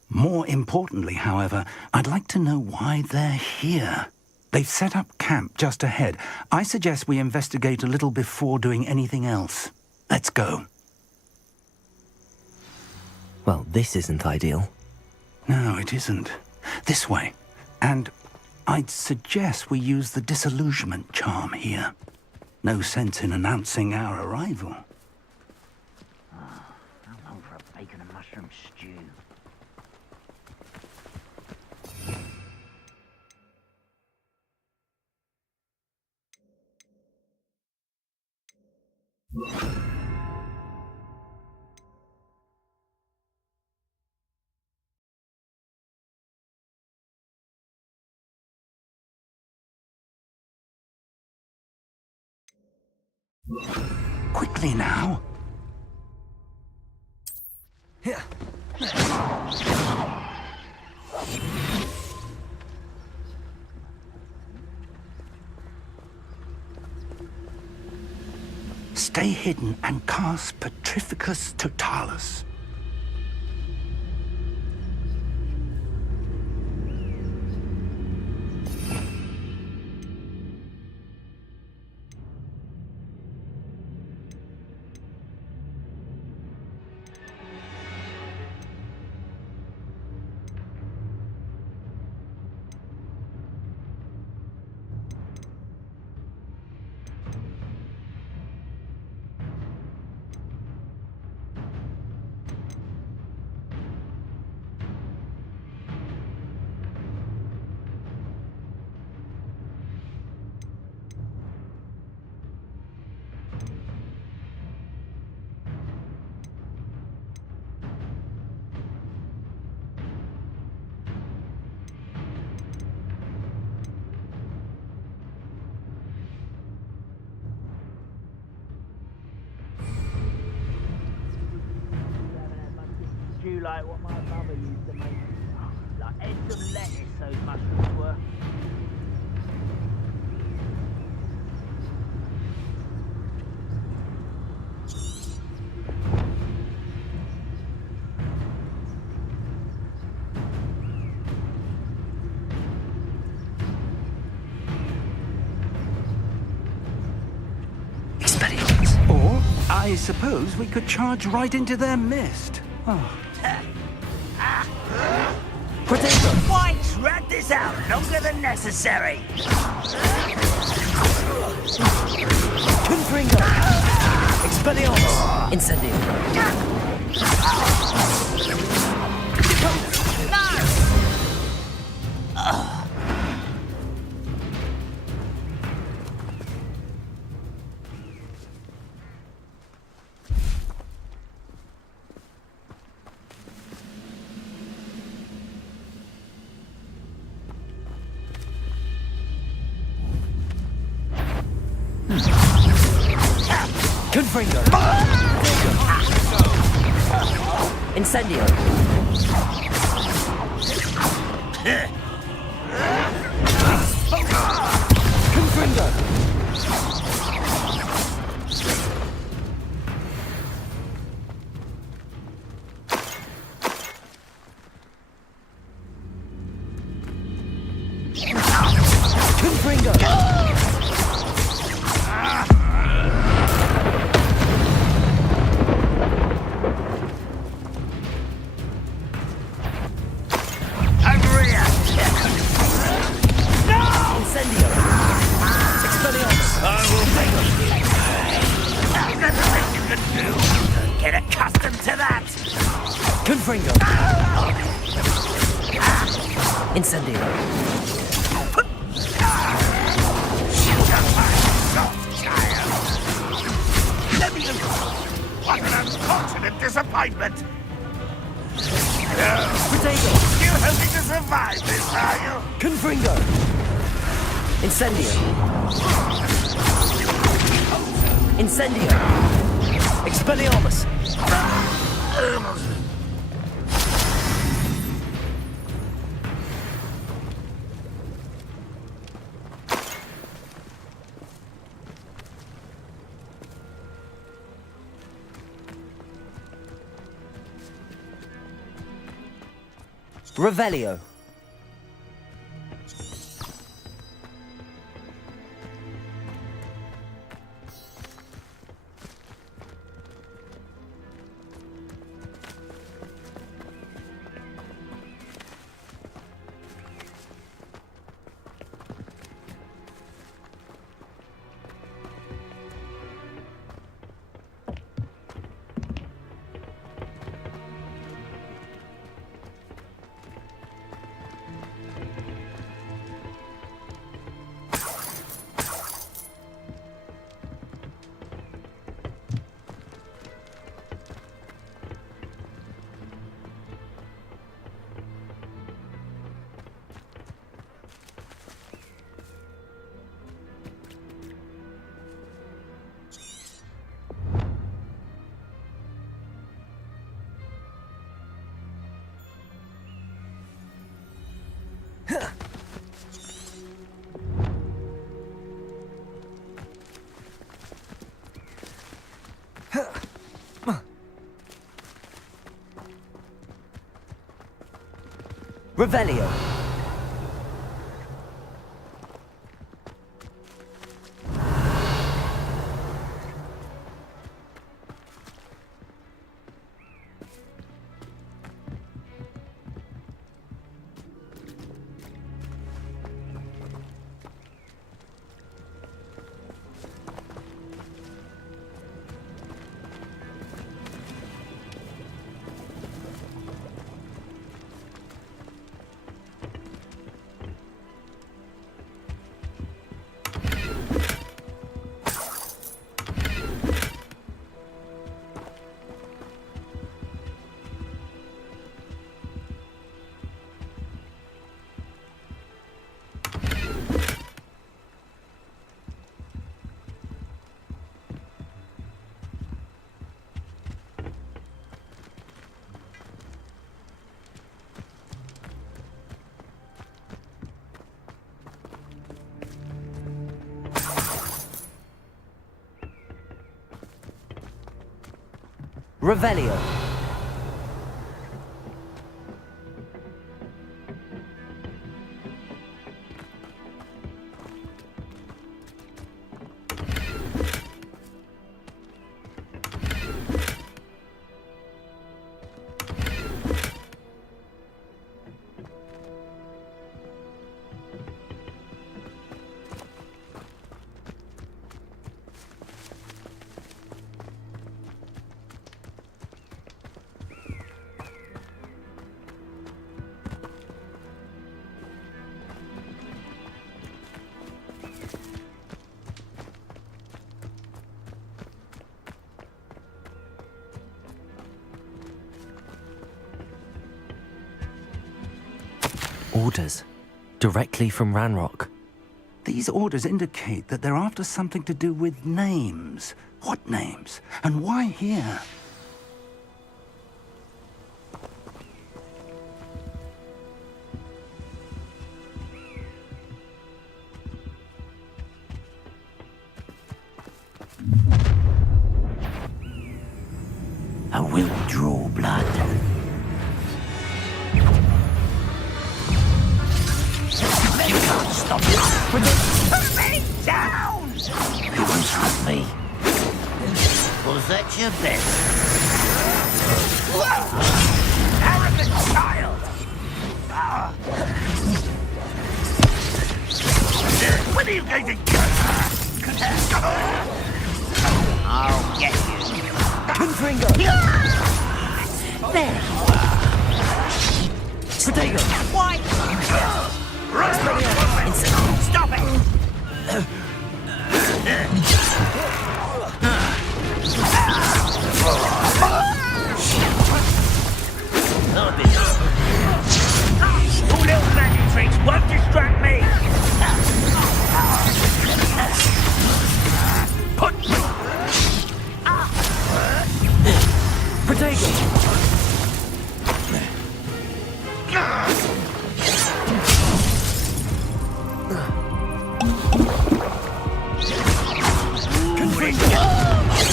More importantly, however, I'd like to know why they're here. They've set up camp just ahead. I suggest we investigate a little before doing anything else. Let's go. Well, this isn't ideal. No, it isn't. This way. And I'd suggest we use the disillusionment charm here. No sense in announcing our arrival. How long for a bacon and mushroom stew? Quickly now. Stay hidden and cast Petrificus Totalis. Stew like what my mother used to make. Like heads of lettuce, those mushrooms were. Or, I suppose we could charge right into their midst. Oh. Why drag this out longer than necessary? Confringo! Expelliarmus! Incendio! Confringo! Incendio! Confringo! Confringo! Get accustomed to that! Confringo! Incendio! Let me look. What an unfortunate disappointment! Potato! You hoping to survive this, are you? Confringo! Incendio! Incendio! Expelliarmus! Revelio. Revelio. Revelio. Orders. Directly from Ranrock. These orders indicate that they're after something to do with names. What names? And why here? I will draw blood. You can't stop it. Put me down! You won't hurt me. Was that your best? Arrogant child! When are you going to go? I'll get you. Confringo! There! Protego! Why? Stop it! Two little magic tricks won't distract me!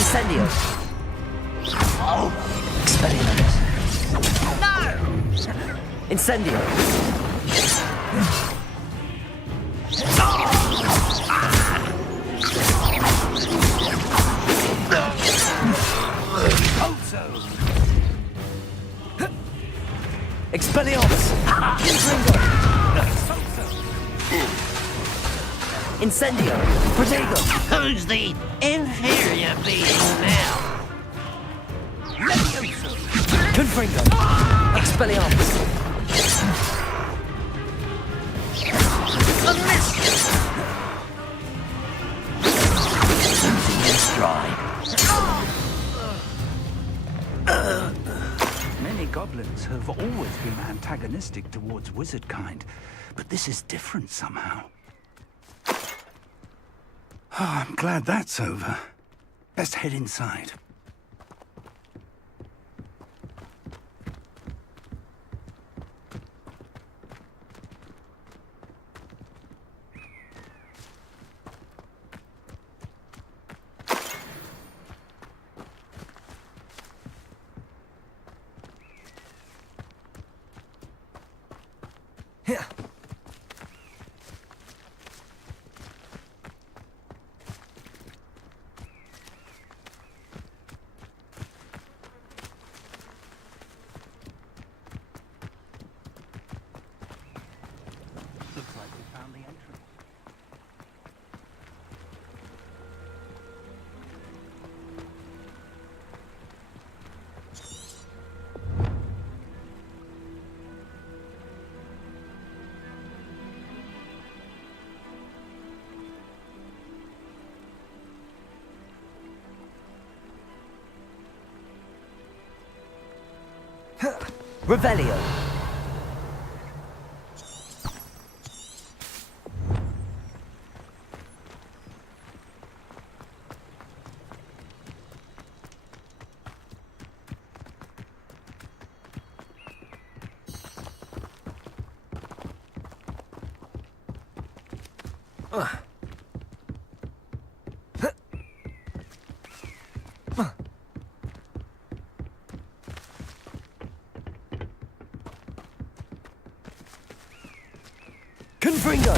Incendio. Expelliarmus. Incendio. Expelliarmus. Incendio. Protego. Who's the inferior being now? Confringo. Expelliarmus. Many goblins have always been antagonistic towards wizard kind, but this is different somehow. Oh, I'm glad that's over. Best head inside. Here. Looks like we found the entrance. Revelio. Confringo.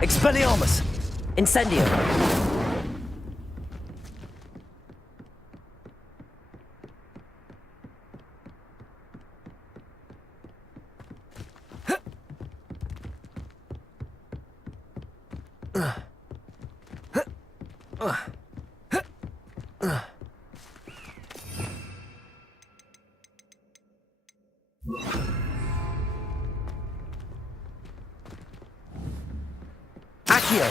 Expelliarmus. Incendio. Accio.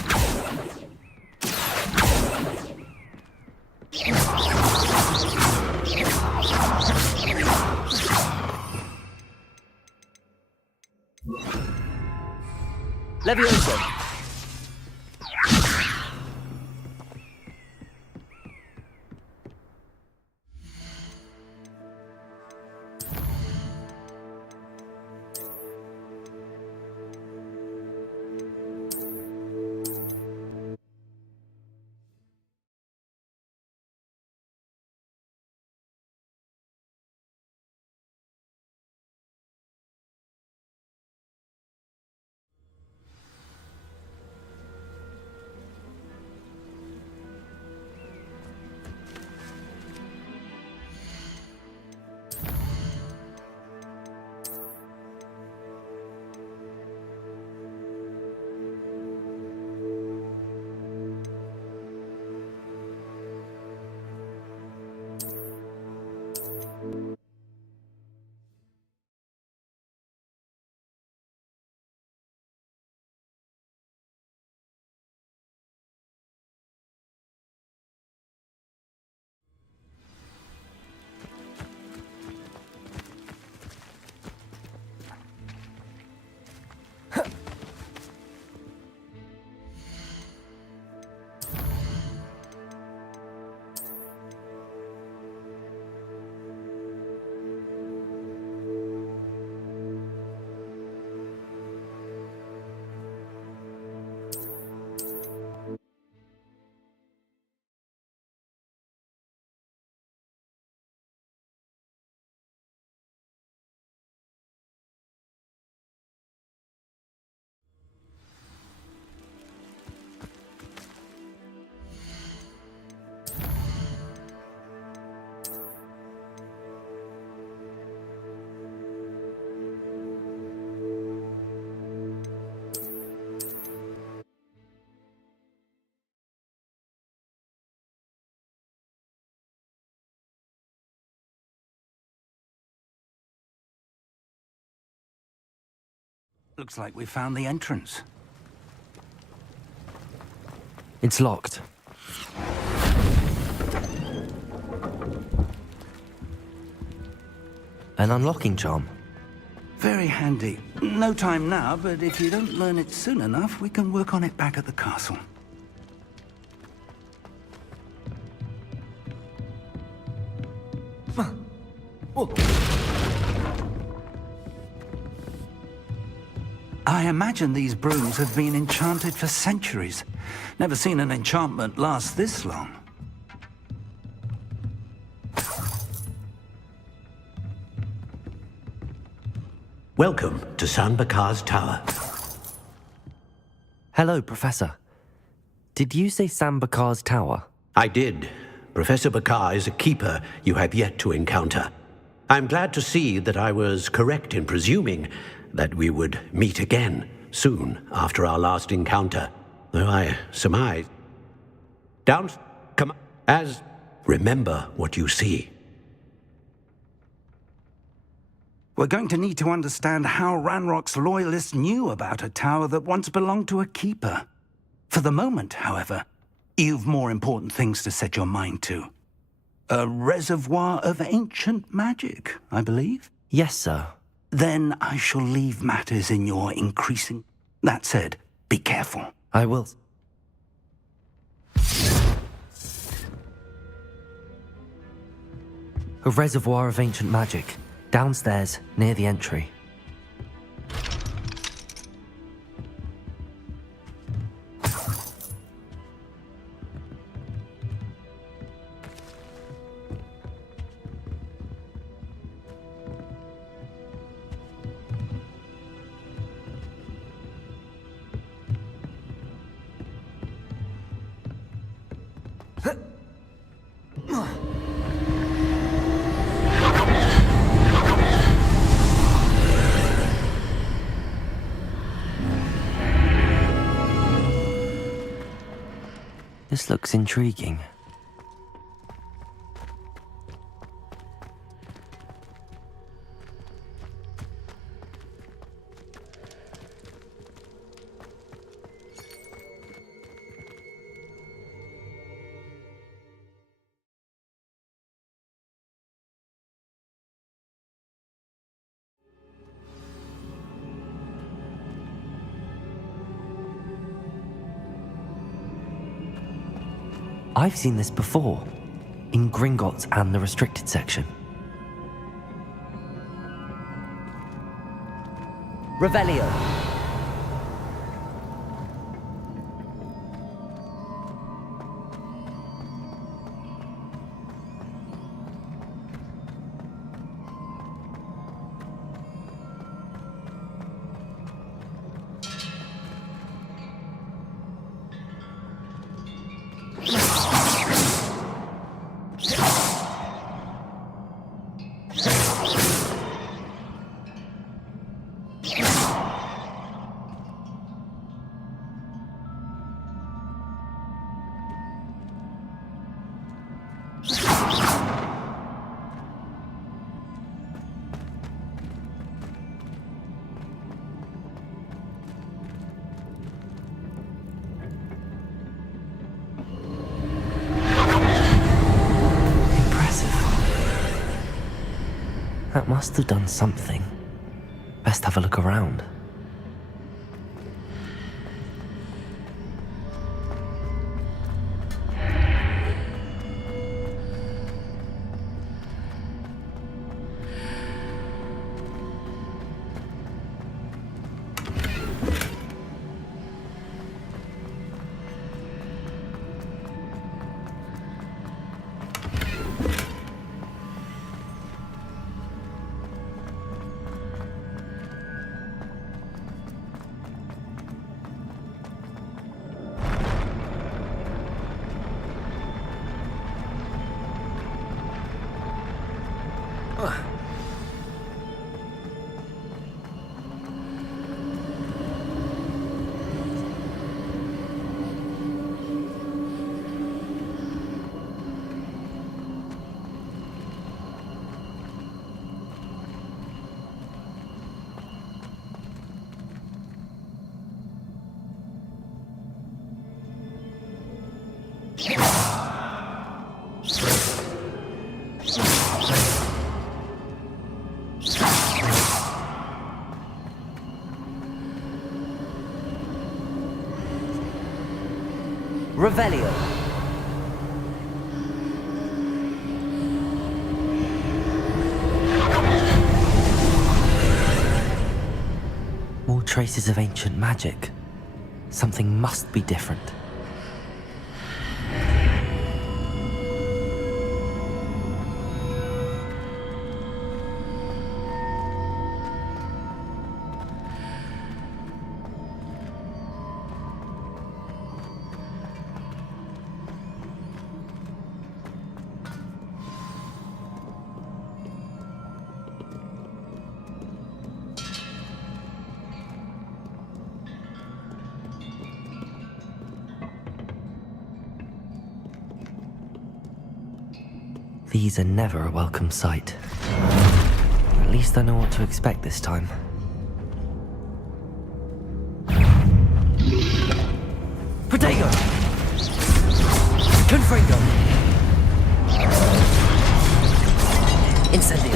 Levioso. Looks like we found the entrance. It's locked. An unlocking charm. Very handy. No time now, but if you don't learn it soon enough, we can work on it back at the castle. I imagine these brooms have been enchanted for centuries. Never seen an enchantment last this long. Welcome to San Bakar's tower. Hello, Professor. Did you say Sam Bakar's tower? I did. Professor Bakar is a keeper you have yet to encounter. I'm glad to see that I was correct in presuming that we would meet again soon after our last encounter. Though I surmise... Come as... Remember what you see. We're going to need to understand how Ranrock's loyalists knew about a tower that once belonged to a keeper. For the moment, however, you've more important things to set your mind to. A reservoir of ancient magic, I believe? Yes, sir. Then I shall leave matters in your increasing... That said, be careful. I will. A reservoir of ancient magic. Downstairs, near the entry. This looks intriguing. I've seen this before, in Gringotts and the restricted section. Revelio. That must have done something. Best have a look around. Revelio. More traces of ancient magic. Something must be different. These are never a welcome sight. At least I know what to expect this time. Protego! Confringo! Incendio!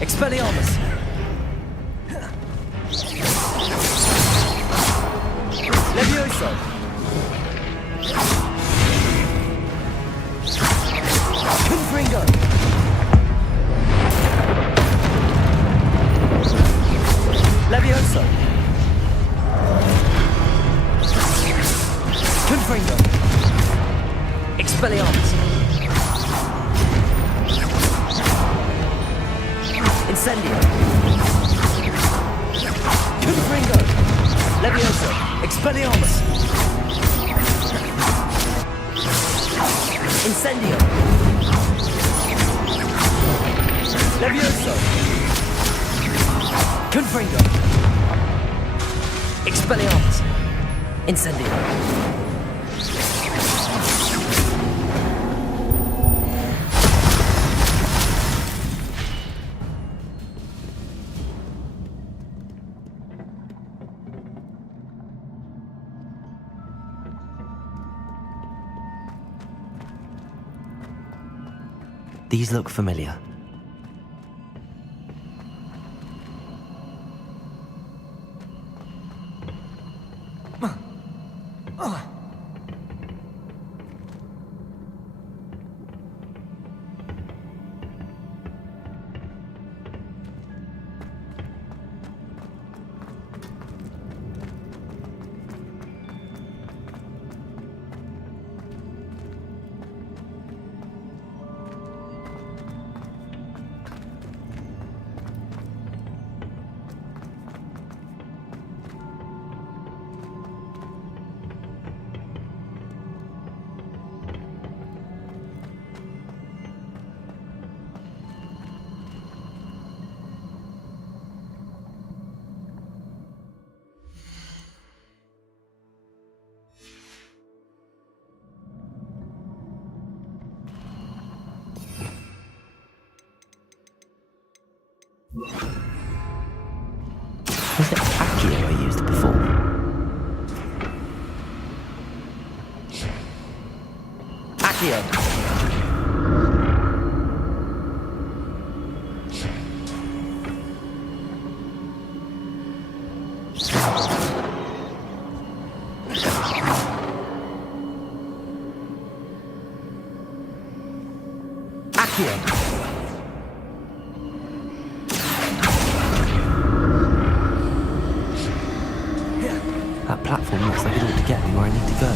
Expelliarmus! Levioso! Confringo! Levioso! Confringo! Expelliarmus! Incendio! Confringo! Levioso! Expelliarmus! Incendio! Levioso! Confringo! Expelliarmus! Incendio! These look familiar. Was it Accio I used before? Accio! Accio! That platform looks like it ought to get me where I need to go.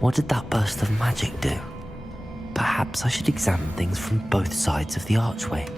What did that burst of magic do? Perhaps I should examine things from both sides of the archway.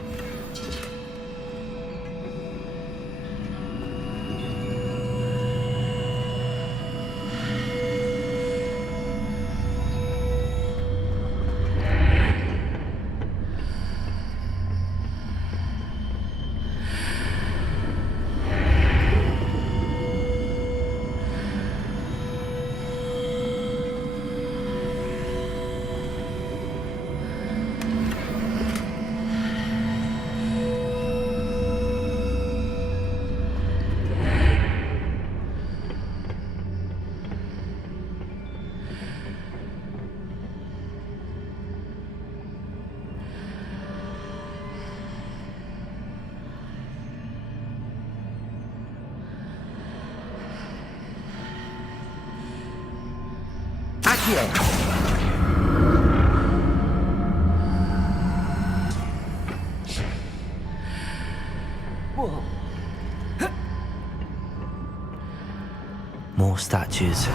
More statues.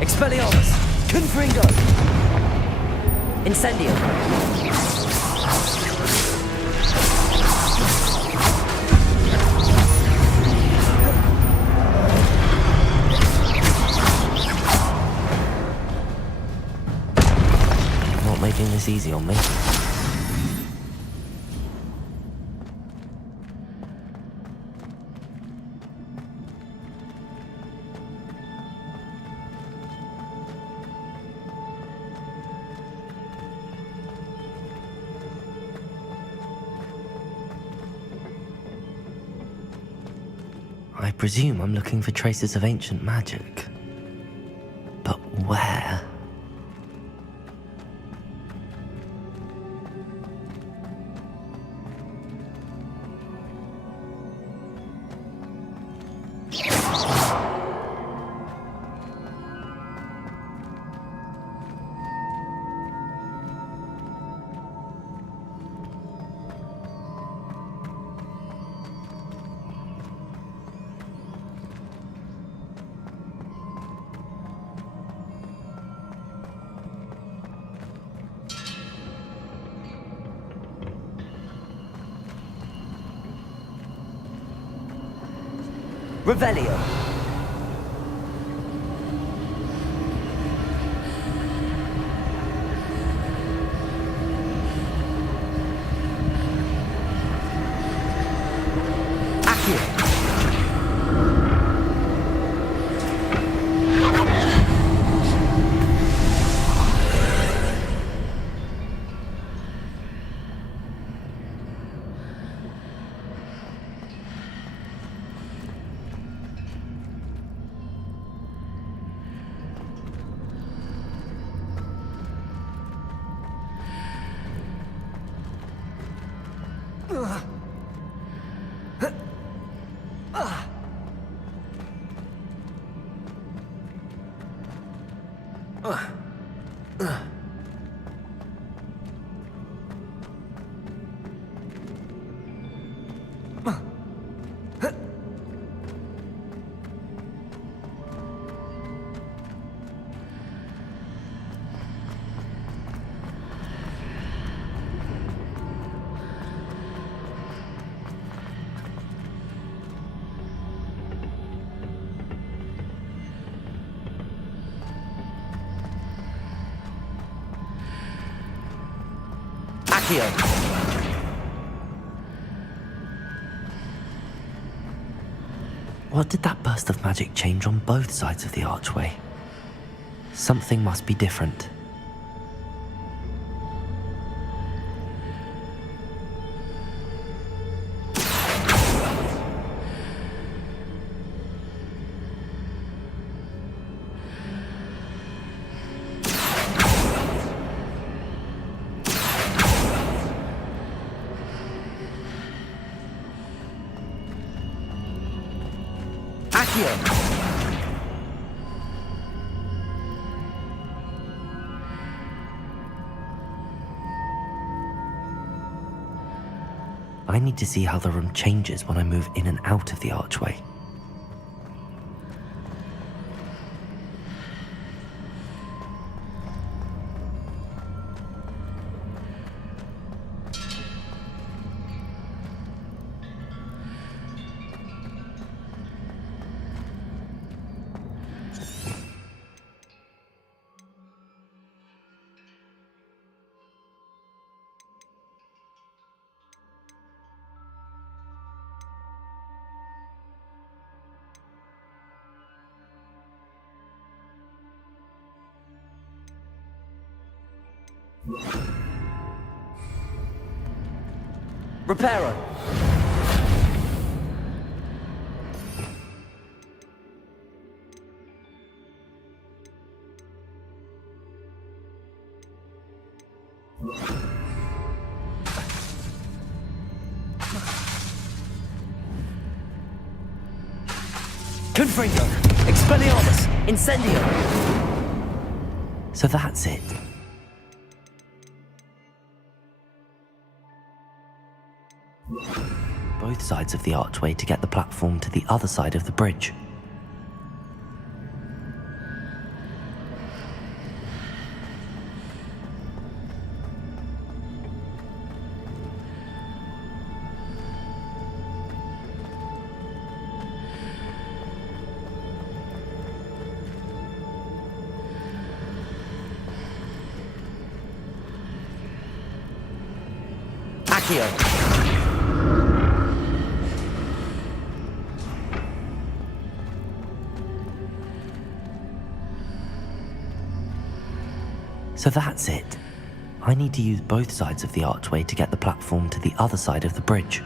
Expelliarmus! Confringo! Incendio! Not making this easy on me. I presume I'm looking for traces of ancient magic. But where? Revelio. Accio! What did that burst of magic change on both sides of the archway? Something must be different. I need to see how the room changes when I move in and out of the archway. Reparo! Confringo! Expelliarmus! Incendio! So that's it. Both sides of the archway to get the platform to the other side of the bridge. Accio! So that's it. I need to use both sides of the archway to get the platform to the other side of the bridge.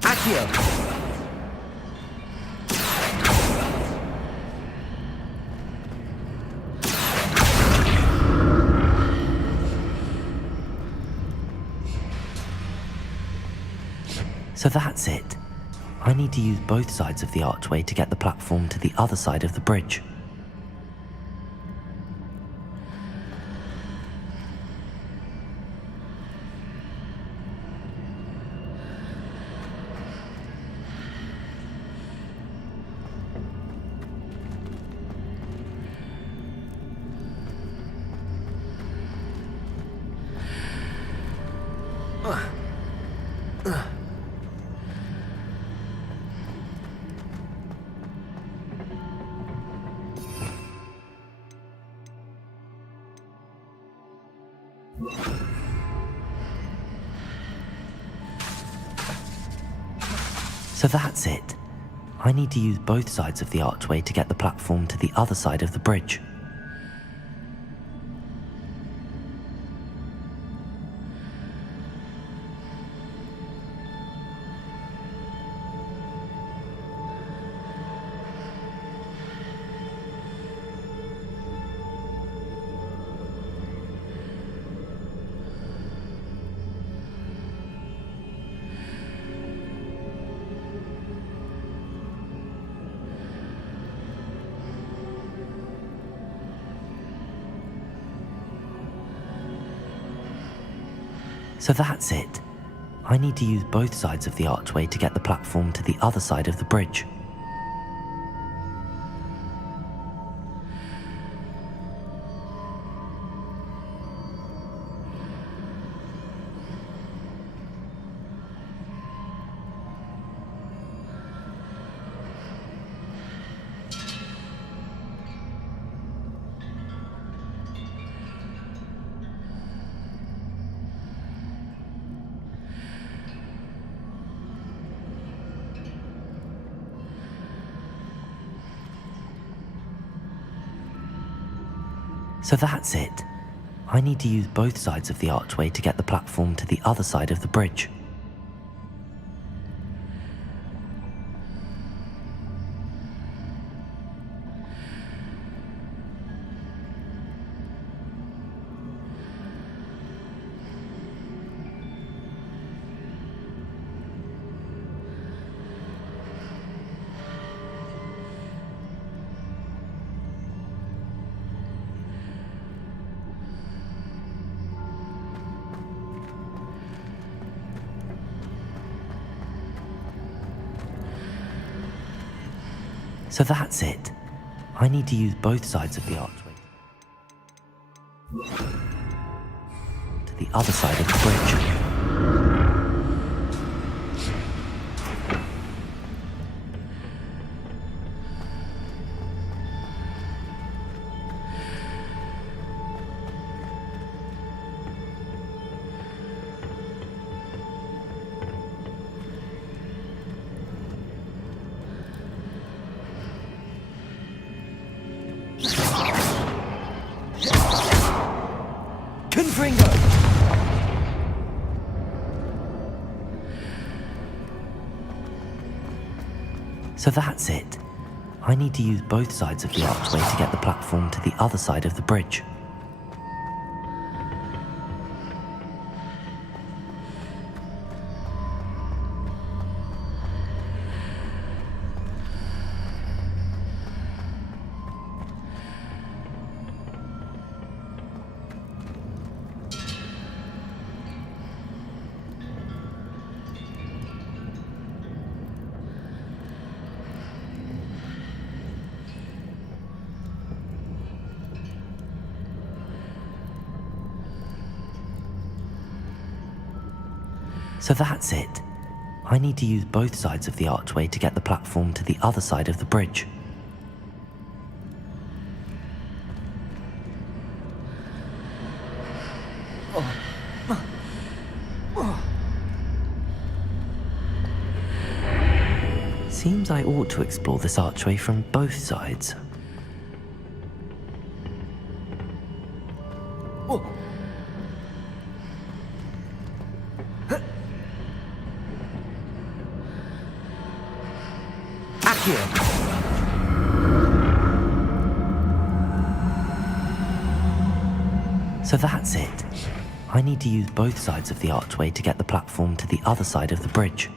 Accio! So that's it. I need to use both sides of the archway to get the platform to the other side of the bridge. So that's it. I need to use both sides of the archway to get the platform to the other side of the bridge. So that's it. I need to use both sides of the archway to get the platform to the other side of the bridge. So that's it. I need to use both sides of the archway to get the platform to the other side of the bridge. So that's it. I need to use both sides of the archway to the other side of the bridge. So that's it. I need to use both sides of the archway to get the platform to the other side of the bridge. So that's it. I need to use both sides of the archway to get the platform to the other side of the bridge. Seems I ought to explore this archway from both sides. So that's it. I need to use both sides of the archway to get the platform to the other side of the bridge.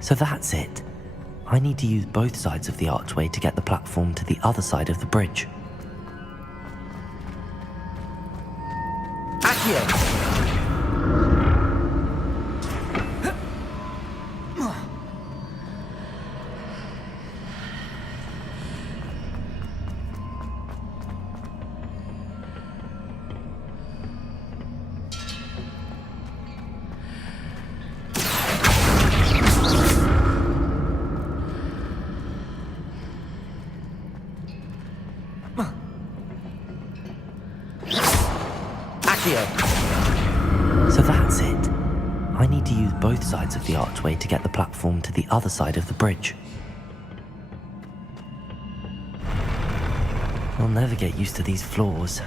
So that's it. I need to use both sides of the archway to get the platform to the other side of the bridge. Accio! So that's it. I need to use both sides of the archway to get the platform to the other side of the bridge. I'll never get used to these floors.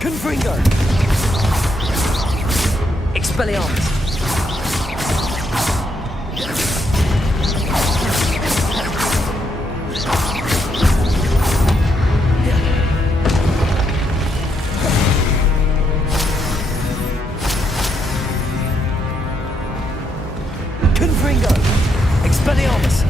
Confringo! Expelliarmus! Confringo! Expelliarmus!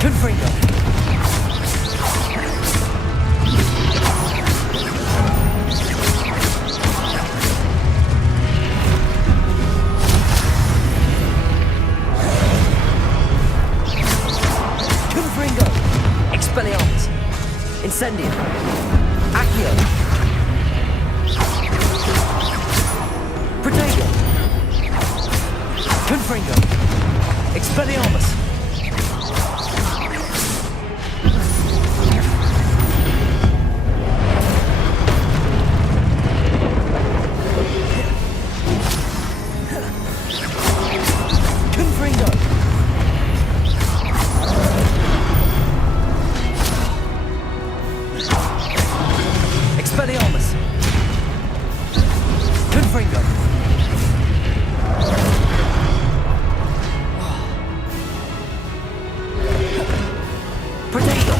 Confringo! Confringo! Expelliarmus! Incendium! Accio! Protego! Confringo! Expelliarmus! Confringo! Expelliarmus! Confringo! Protego!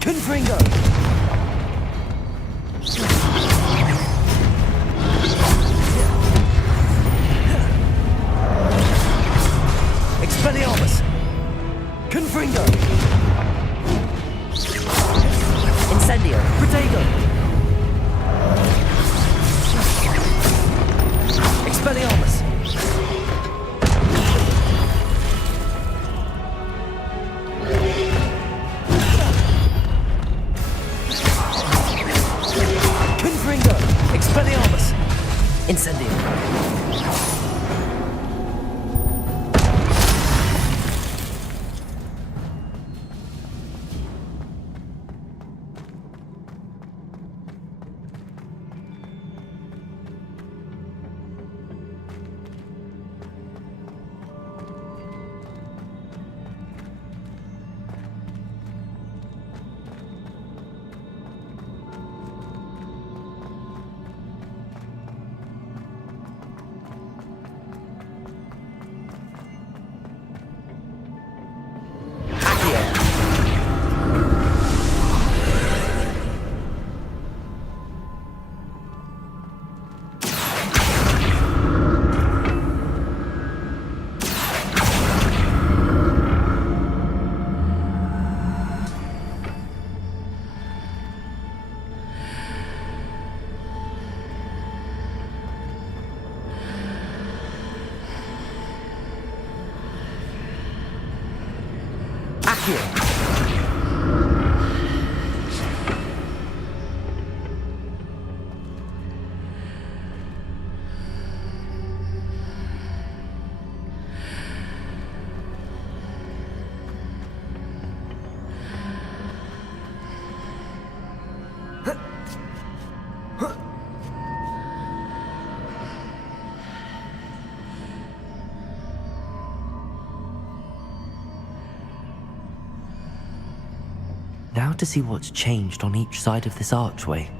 Confringo! Expelliarmus! Confringo! Incendio! Protego! Expelliarmus! Confringo! Expelliarmus! Incendio! Now to see what's changed on each side of this archway.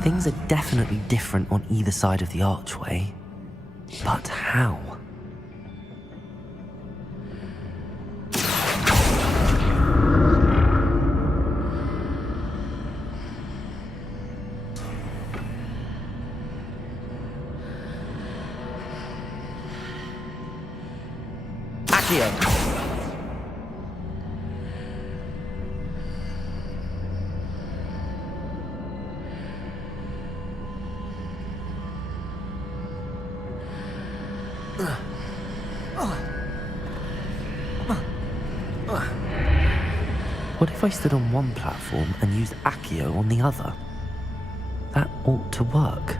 Things are definitely different on either side of the archway. But how? Accio! What if I stood on one platform and used Accio on the other? That ought to work.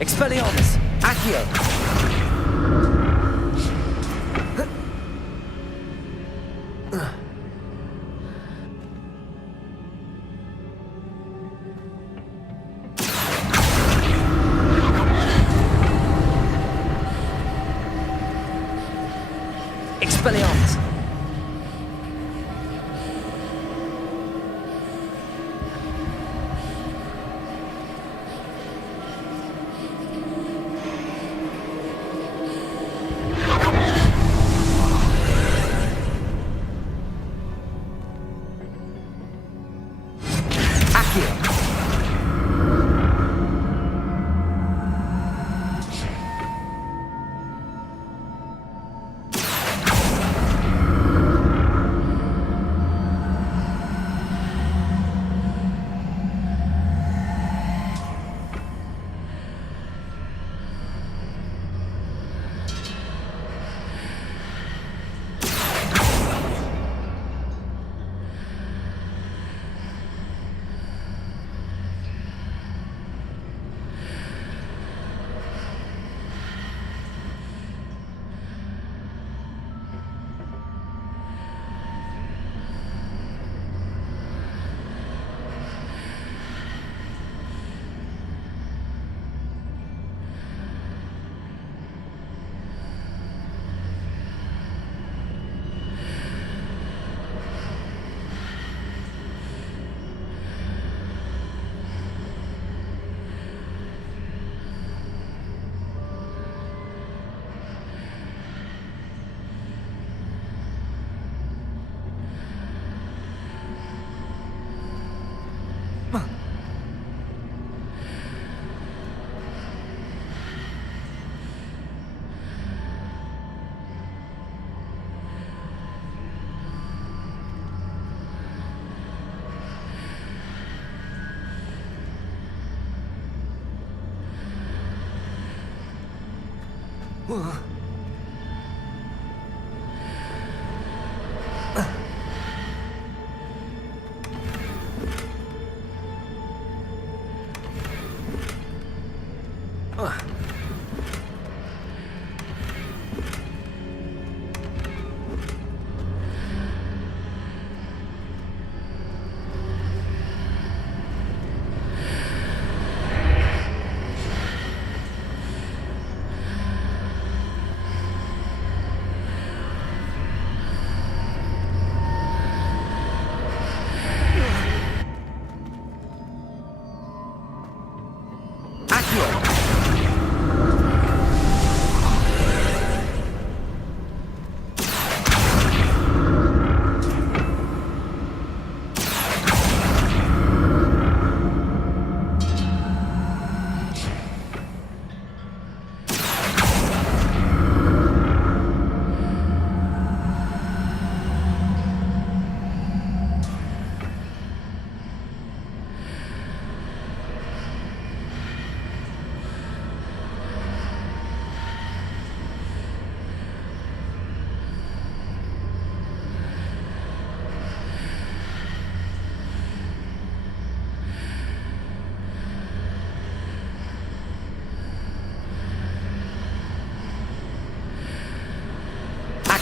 Expelliarmus! Accio! Expelliarmus!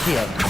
Accio.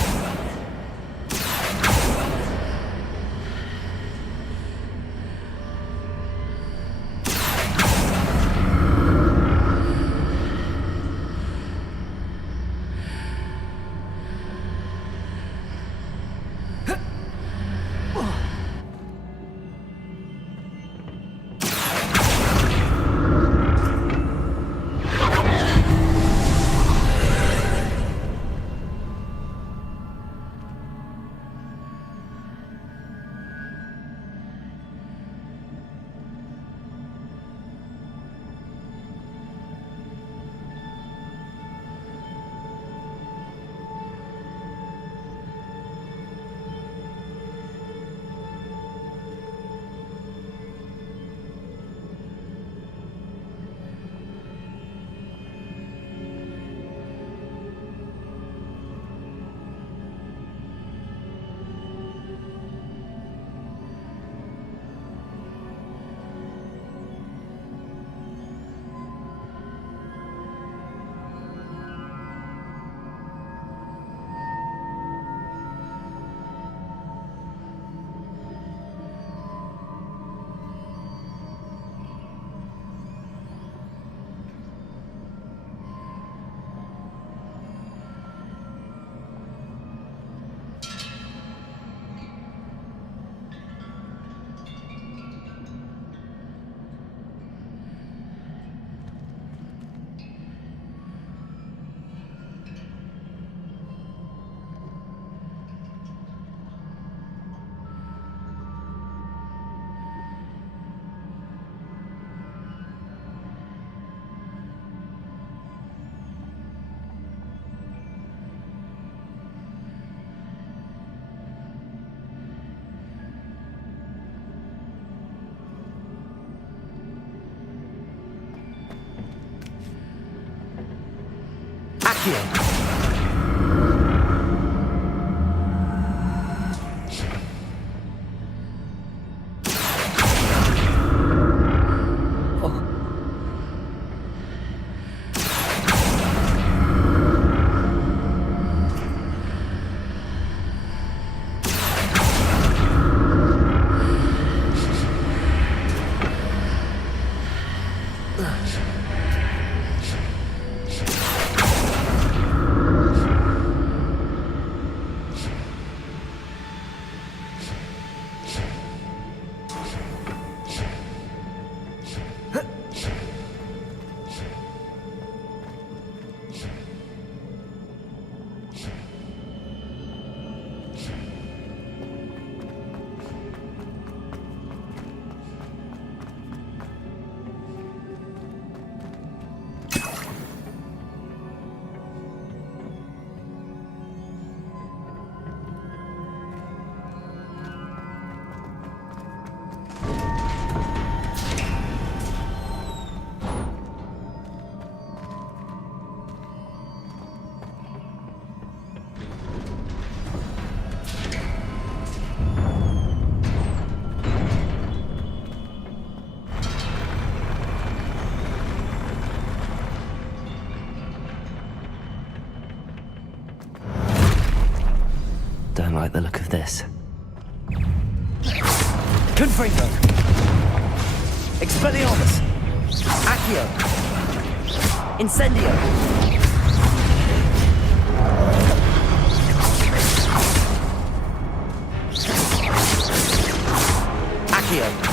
Accio. Don't like the look of this. Confringo! Expelliarmus! Accio! Incendio! Accio!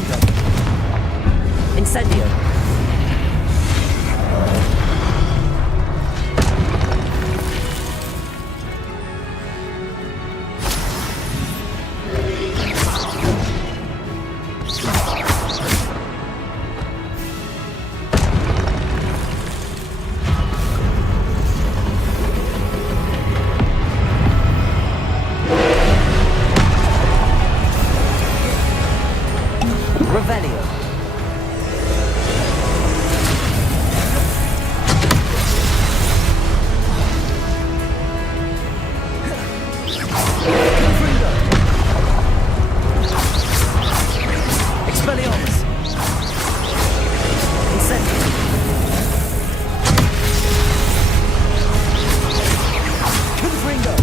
Confringo. Incendio. Revelio. Confringo. Expelliarmus. Incendio. Confringo.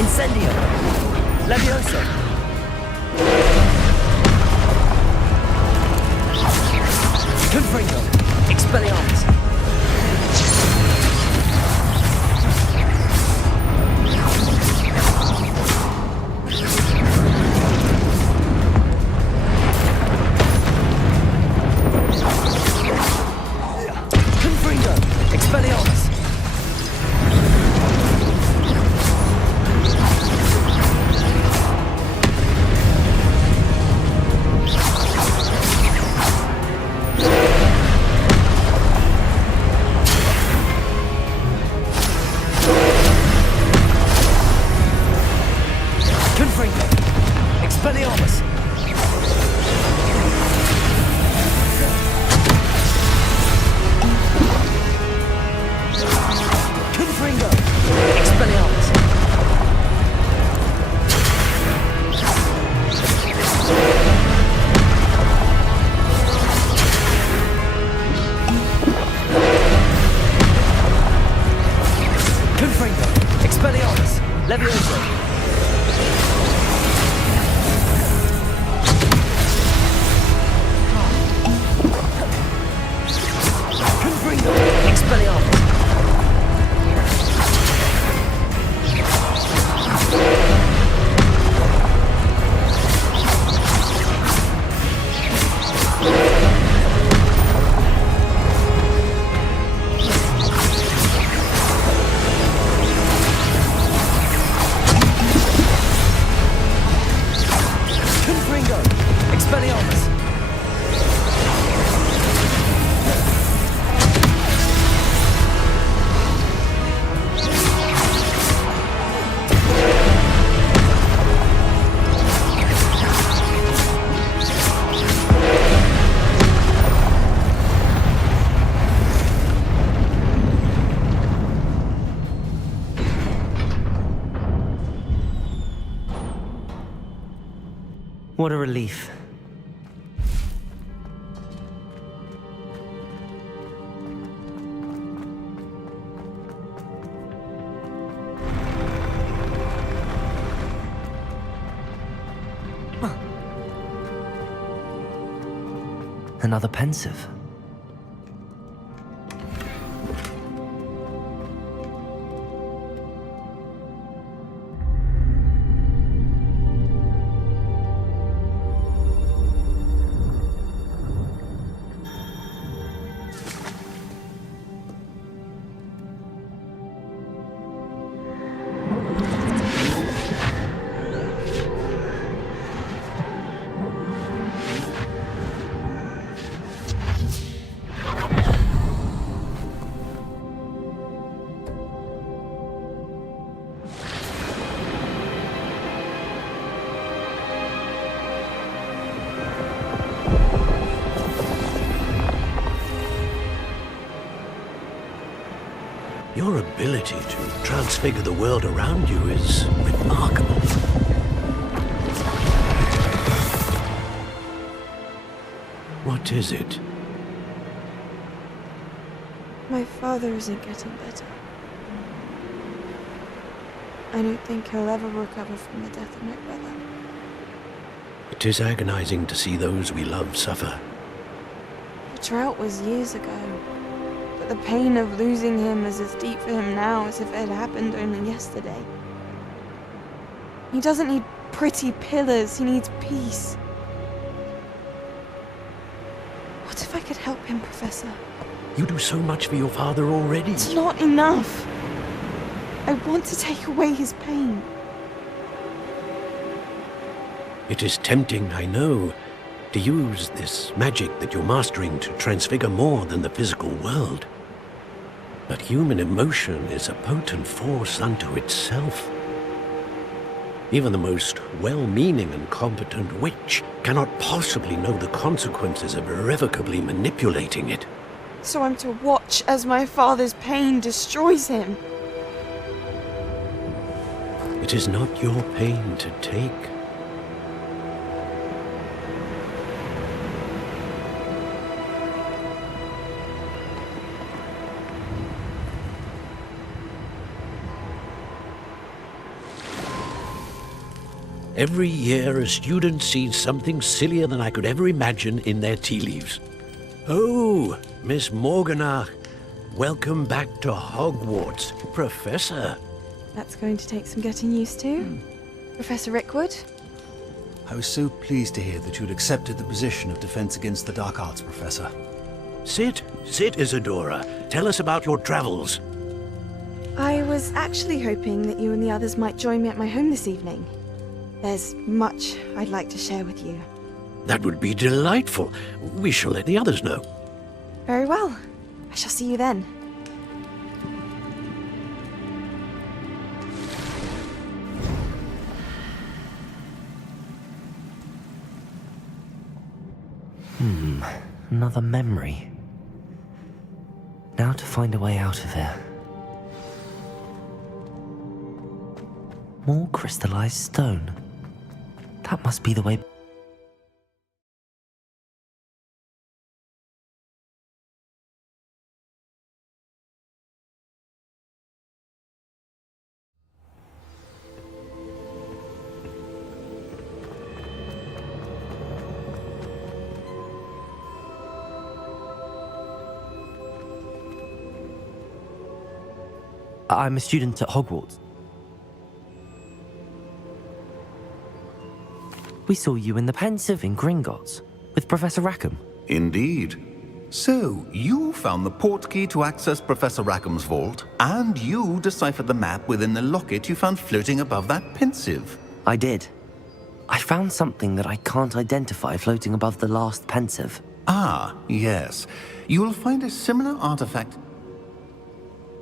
Incendio. Levioso. Confringo. Expelliarmus. Confringo. Expelliarmus. Confringo. Expelliarmus. Confringo. Expelliarmus. Confringo. Expelliarmus. Levioso. Confringo. Expelliarmus. Confringo. Expelliarmus. What a relief. Another pensive. Your ability to transfigure the world around you is remarkable. What is it? My father isn't getting better. I don't think he'll ever recover from the death of my brother. It is agonizing to see those we love suffer. The drought was years ago, but the pain of losing him is as deep for him now as if it had happened only yesterday. He doesn't need pretty pillars, he needs peace. What if I could help him, Professor? You do so much for your father already. It's not enough. I want to take away his pain. It is tempting, I know, to use this magic that you're mastering to transfigure more than the physical world. But human emotion is a potent force unto itself. Even the most well-meaning and competent witch cannot possibly know the consequences of irrevocably manipulating it. So I'm to watch as my father's pain destroys him. It is not your pain to take. Every year, a student sees something sillier than I could ever imagine in their tea leaves. Oh, Miss Morganach, welcome back to Hogwarts, Professor. That's going to take some getting used to. Professor Rickwood? I was so pleased to hear that you'd accepted the position of Defense Against the Dark Arts, Professor. Sit, Isadora. Tell us about your travels. I was actually hoping that you and the others might join me at my home this evening. There's much I'd like to share with you. That would be delightful. We shall let the others know. Very well. I shall see you then. Another memory. Now to find a way out of here. More crystallized stone. That must be the way. I'm a student at Hogwarts. We saw you in the Pensive in Gringotts with Professor Rackham. Indeed. So, you found the portkey to access Professor Rackham's vault, and you deciphered the map within the locket you found floating above that Pensive. I did. I found something that I can't identify floating above the last Pensive. Ah, yes. You will find a similar artifact.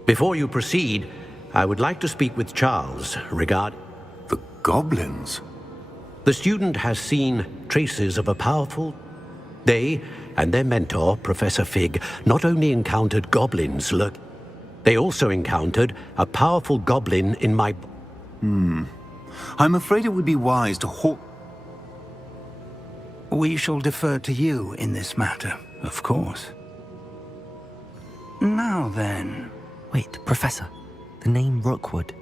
Before you proceed, I would like to speak with Charles regarding... The goblins? The student has seen traces of a powerful... They and their mentor, Professor Fig, not only encountered goblins they also encountered a powerful goblin in my... I'm afraid it would be wise to halt... We shall defer to you in this matter, of course. Now then... Wait, Professor. The name Rookwood.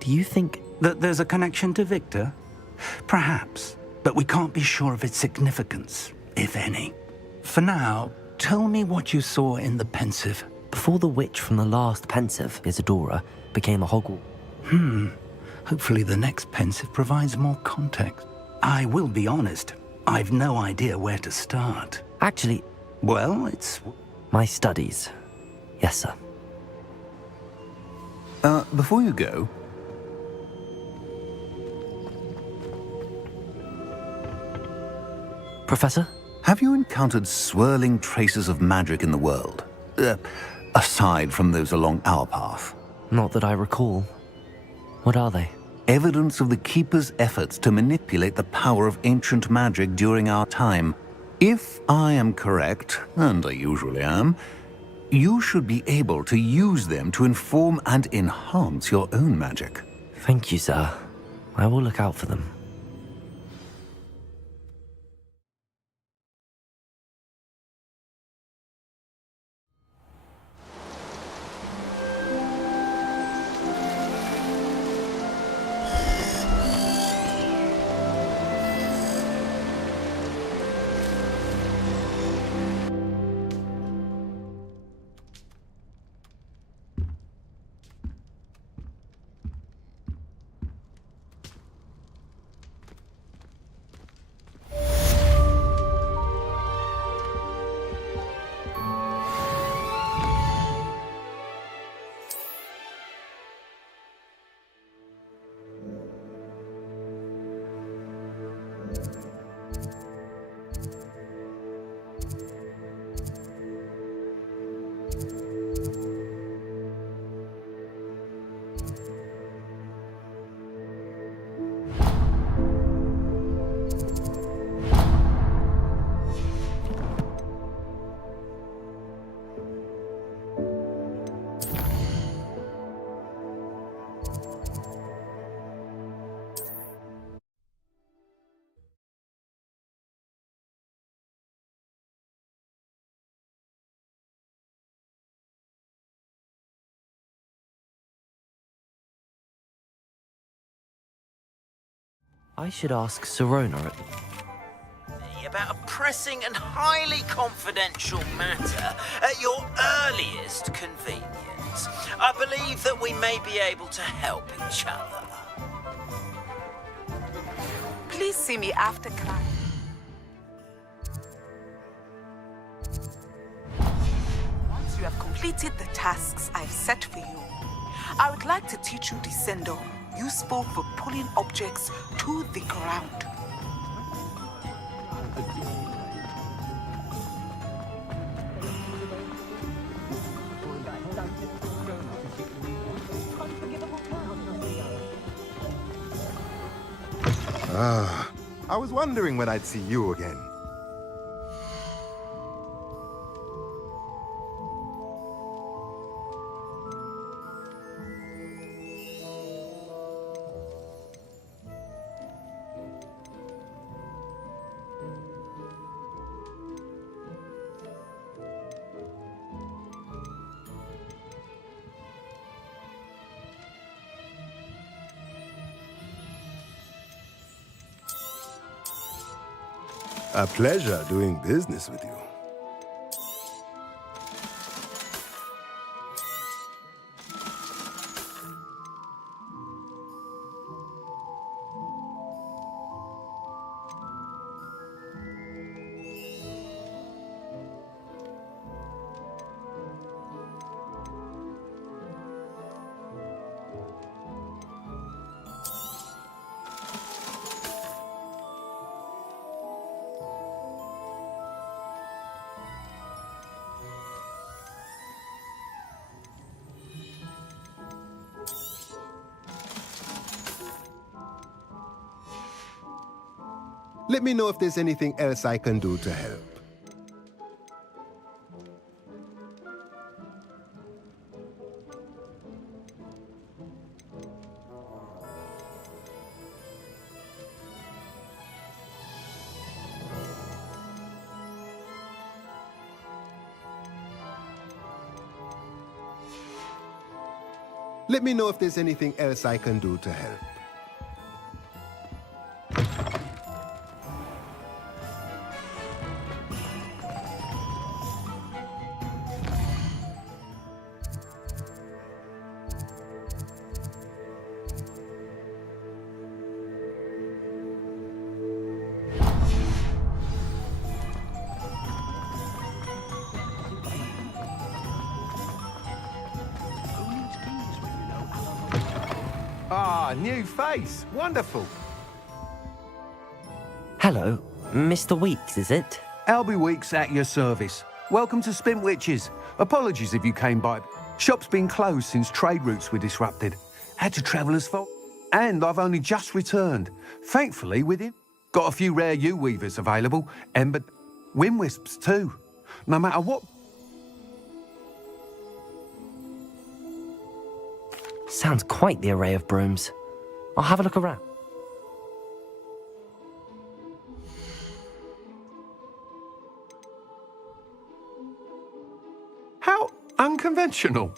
Do you think... that there's a connection to Victor? Perhaps, but we can't be sure of its significance, if any. For now, tell me what you saw in the Pensive. Before the witch from the last Pensive, Isadora, became a Hogwarts... Hopefully the next Pensive provides more context. I will be honest, I've no idea where to start. Actually... Well, it's... My studies. Yes, sir. Before you go... Professor? Have you encountered swirling traces of magic in the world? Aside from those along our path? Not that I recall. What are they? Evidence of the Keeper's efforts to manipulate the power of ancient magic during our time. If I am correct, and I usually am, you should be able to use them to inform and enhance your own magic. Thank you, sir. I will look out for them. I should ask Serona. About a pressing and highly confidential matter at your earliest convenience. I believe that we may be able to help each other. Please see me after class. Once you have completed the tasks I've set for you, I would like to teach you Descendo, useful for pulling objects to the ground. I was wondering when I'd see you again. A pleasure doing business with you. Let me know if there's anything else I can do to help. Let me know if there's anything else I can do to help. Ah, new face. Wonderful. Hello, Mr. Weeks, is it? Albie Weeks at your service. Welcome to Spintwitches. Apologies if you came by. Shop's been closed since trade routes were disrupted. Had to travel as far. And I've only just returned. Thankfully, with him. Got a few rare U-weavers available. Ember... wind wisps, too. No matter what... Sounds quite the array of brooms. I'll have a look around. How unconventional.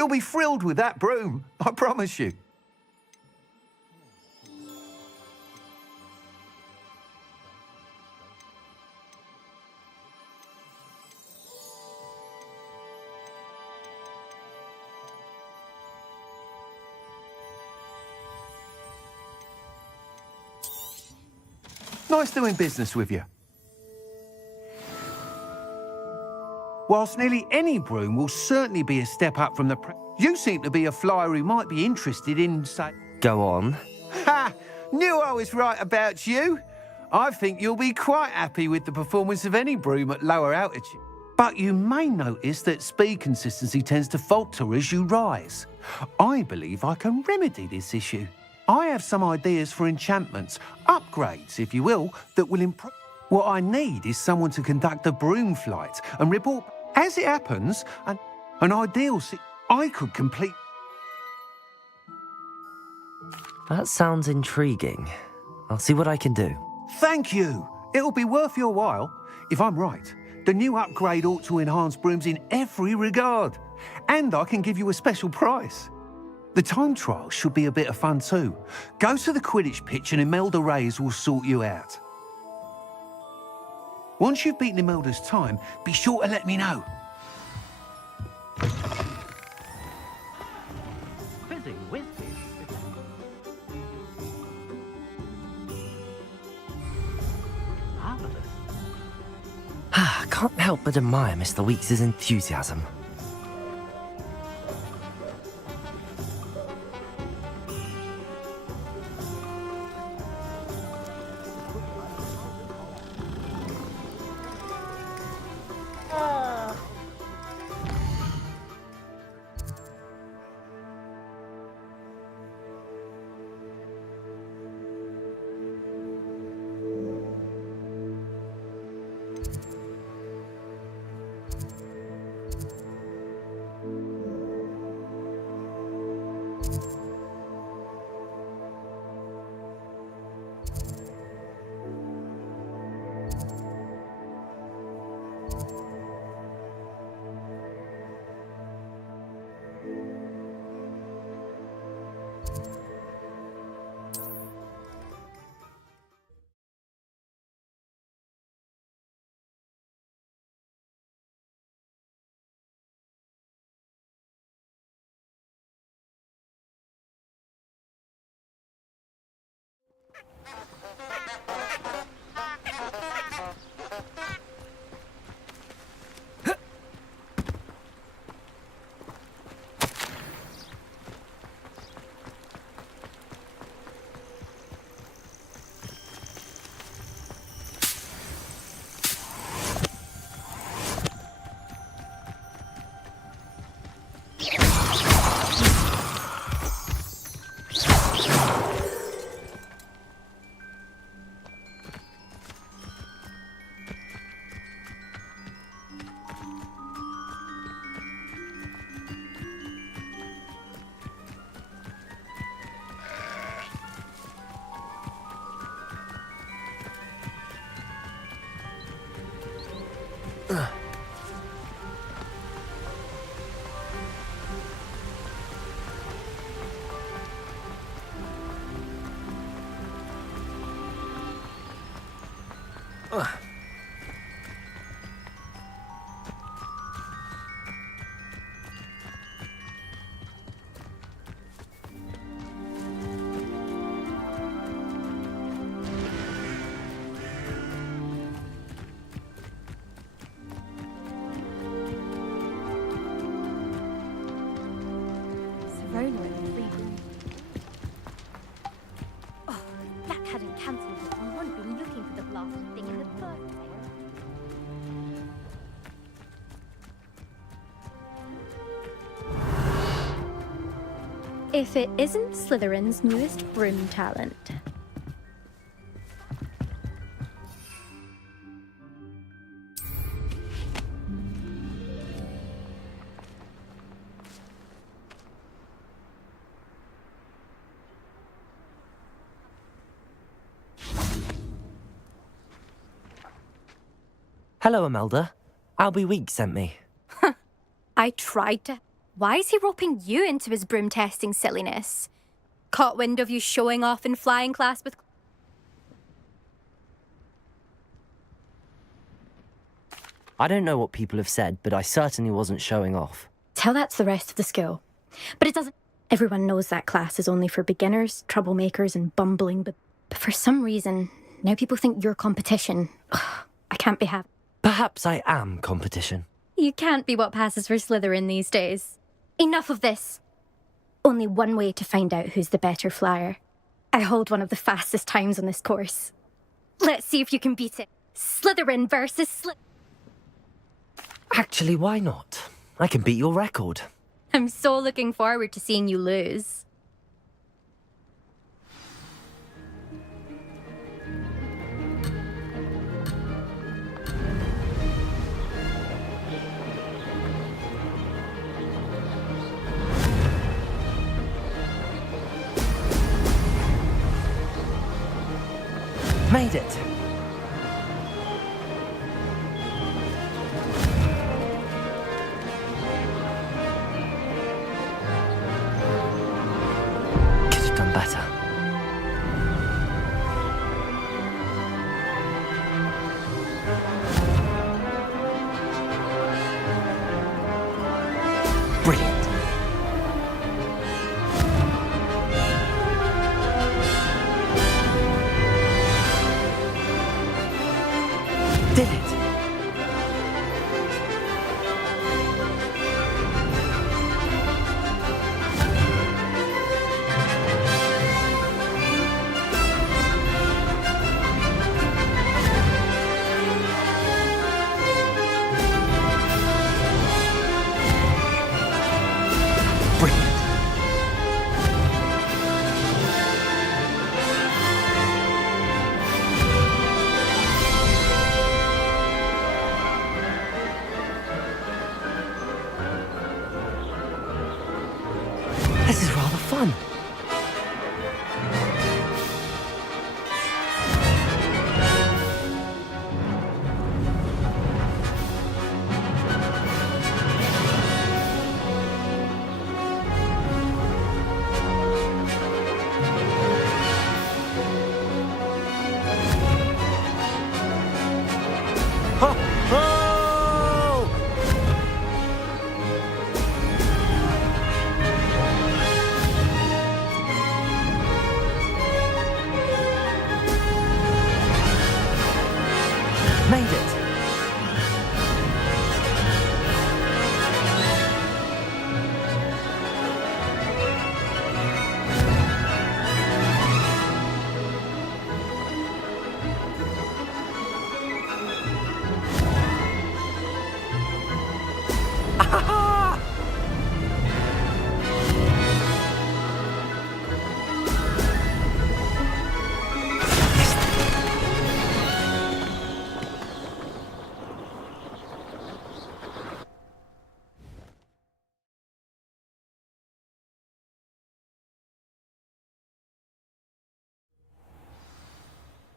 You'll be thrilled with that broom, I promise you. Nice doing business with you. Whilst nearly any broom will certainly be a step up from the you seem to be a flyer who might be interested in, say... Go on. Ha! Knew I was right about you. I think you'll be quite happy with the performance of any broom at lower altitude. But you may notice that speed consistency tends to falter as you rise. I believe I can remedy this issue. I have some ideas for enchantments, upgrades, if you will, that will improve. What I need is someone to conduct a broom flight and report as it happens, an ideal I could complete. That sounds intriguing. I'll see what I can do. Thank you. It'll be worth your while. If I'm right, the new upgrade ought to enhance brooms in every regard. And I can give you a special price. The time trial should be a bit of fun too. Go to the Quidditch pitch and Imelda Reyes will sort you out. Once you've beaten Imelda's time, be sure to let me know. Quizzing Whiskey. Marvelous. I can't help but admire Mr. Weeks' enthusiasm. Oh, Black hadn't cancelled it. We wouldn't be looking for the blasted thing in the first place. If it isn't Slytherin's newest broom talent. Hello, Imelda. Albie Weeks sent me. I tried to. Why is he roping you into his broom testing silliness? Caught wind of you showing off in flying class with... I don't know what people have said, but I certainly wasn't showing off. Tell that to the rest of the school. But it doesn't... Everyone knows that class is only for beginners, troublemakers, and bumbling, but for some reason, now people think you're competition. I can't be happy. Perhaps I am competition. You can't be what passes for Slytherin these days. Enough of this. Only one way to find out who's the better flyer. I hold one of the fastest times on this course. Let's see if you can beat it. Slytherin versus Actually, why not? I can beat your record. I'm so looking forward to seeing you lose. Made it! Could have done better. Brilliant. Did it. Brilliant. This is rather fun. Ho! Ho! Made it. Ah-ha-ha!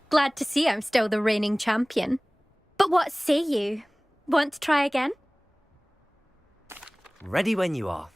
Glad to see I'm still the reigning champion. But what say you? Want to try again? Ready when you are.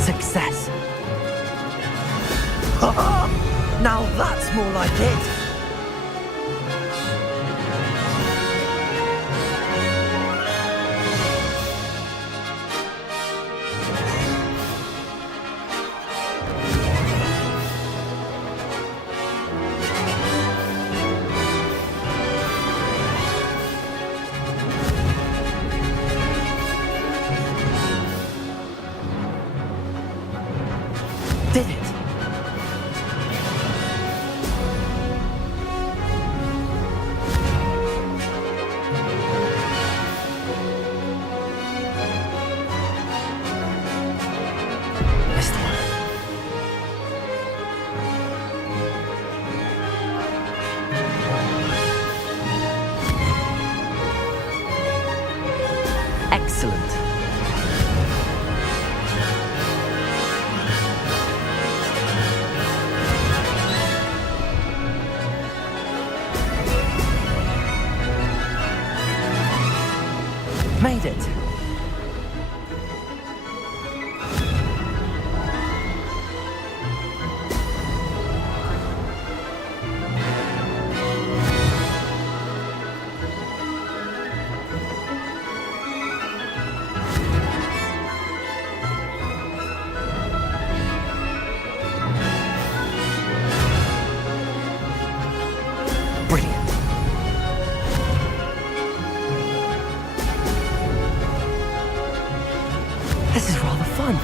Success. Now that's more like it. Did it. Missed one. Excellent. Made it. Brilliant. This is rather fun.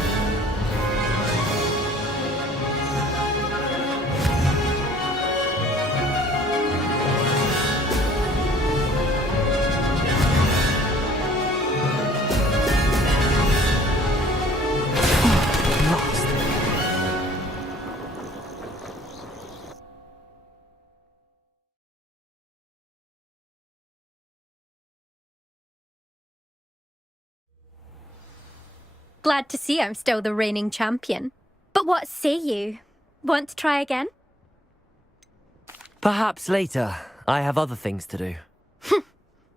Glad to see I'm still the reigning champion. But what say you? Want to try again? Perhaps later. I have other things to do.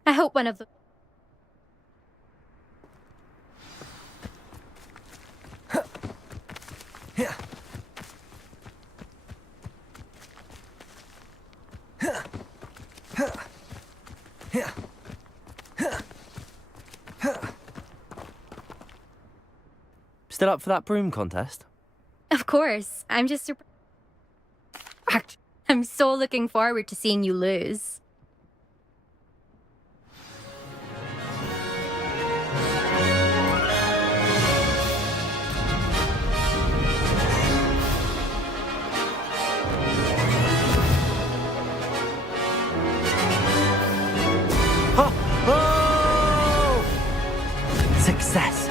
I hope one of them... Still up for that broom contest? Of course. I'm just I'm so looking forward to seeing you lose. Success.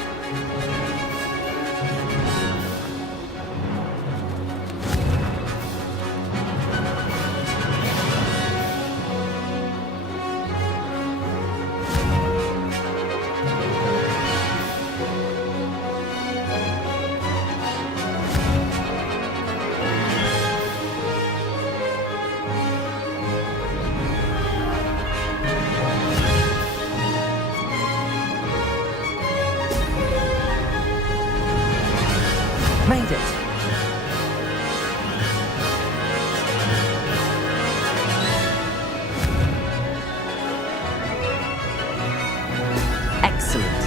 Made it. Excellent.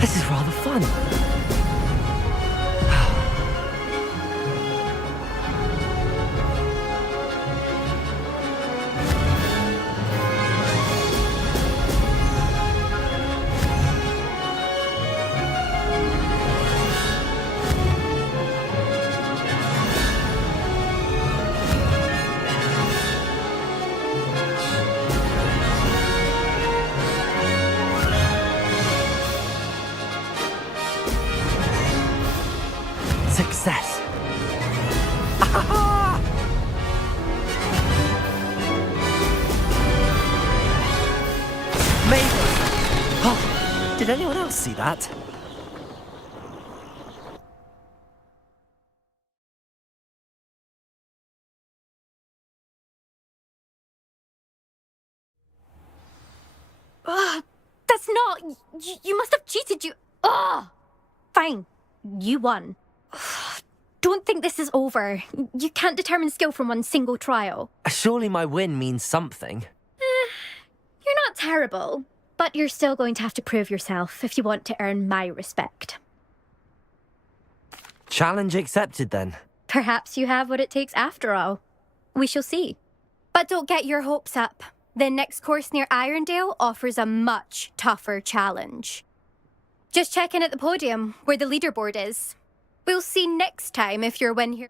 This is rather fun. Success. Made it. Oh, did anyone else see that? That's not... You must have cheated, you... Fine. You won. Don't think this is over. You can't determine skill from one single trial. Surely my win means something. You're not terrible, but you're still going to have to prove yourself if you want to earn my respect. Challenge accepted then. Perhaps you have what it takes after all. We shall see. But don't get your hopes up. The next course near Irondale offers a much tougher challenge. Just check in at the podium, where the leaderboard is. We'll see next time if your win here...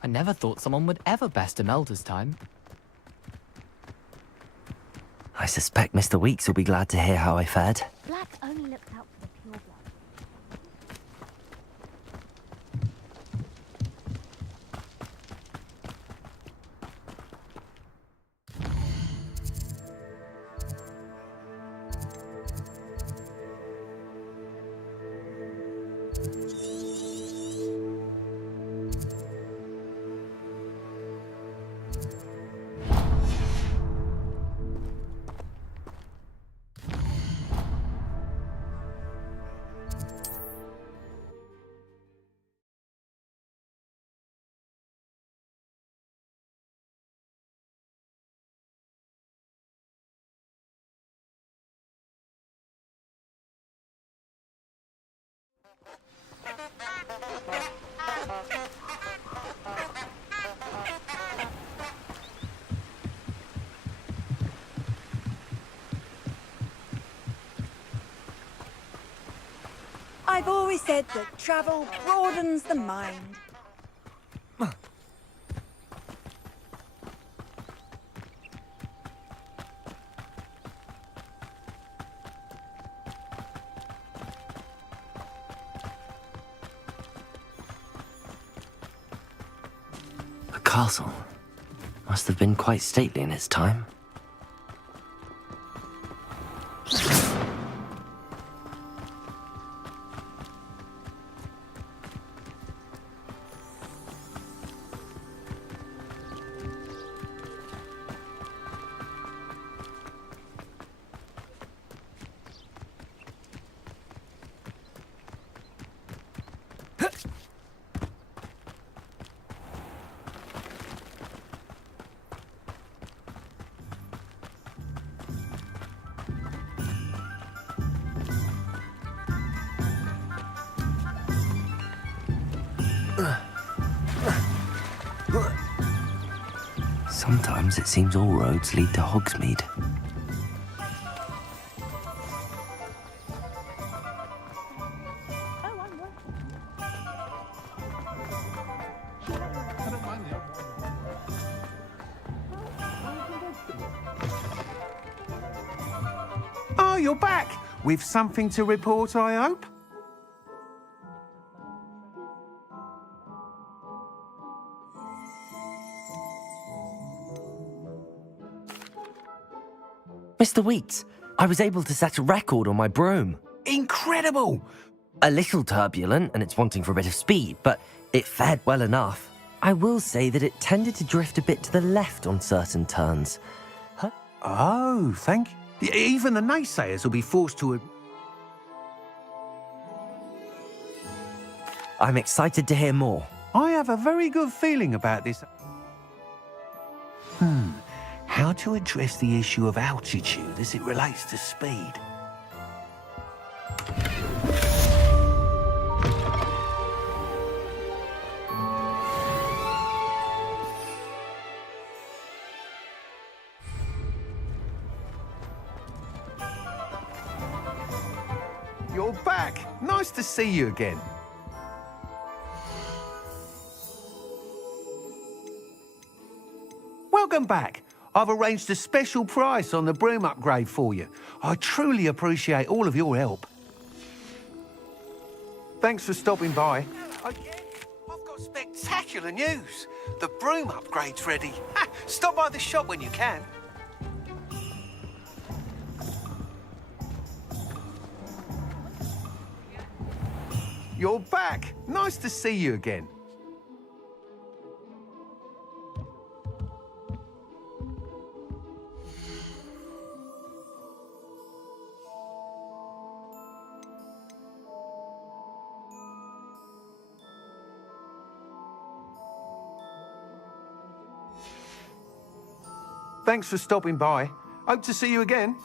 I never thought someone would ever best Imelda's time. I suspect Mr. Weeks will be glad to hear how I fared. Black only looks out for the pure blood. I've always said that travel broadens the mind. The castle must have been quite stately in its time. Sometimes it seems all roads lead to Hogsmeade. Oh, you're back! With something to report, I hope? Mr. Weeks, I was able to set a record on my broom. Incredible! A little turbulent and it's wanting for a bit of speed, but it fared well enough. I will say that it tended to drift a bit to the left on certain turns. Huh? Oh, thank you. Even the naysayers will be forced to... I'm excited to hear more. I have a very good feeling about this. How to address the issue of altitude as it relates to speed? You're back! Nice to see you again. Welcome back. I've arranged a special price on the broom upgrade for you. I truly appreciate all of your help. Thanks for stopping by. Again, I've got spectacular news. The broom upgrade's ready. Ha, stop by the shop when you can. You're back. Nice to see you again. Thanks for stopping by. Hope to see you again.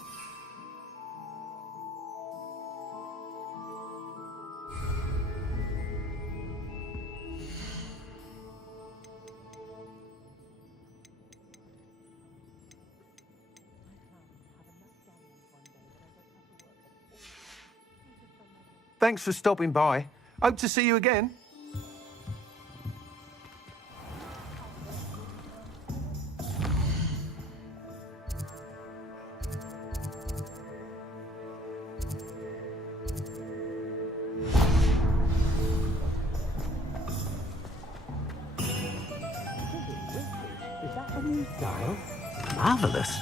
Thanks for stopping by. Hope to see you again. Dial? Marvelous.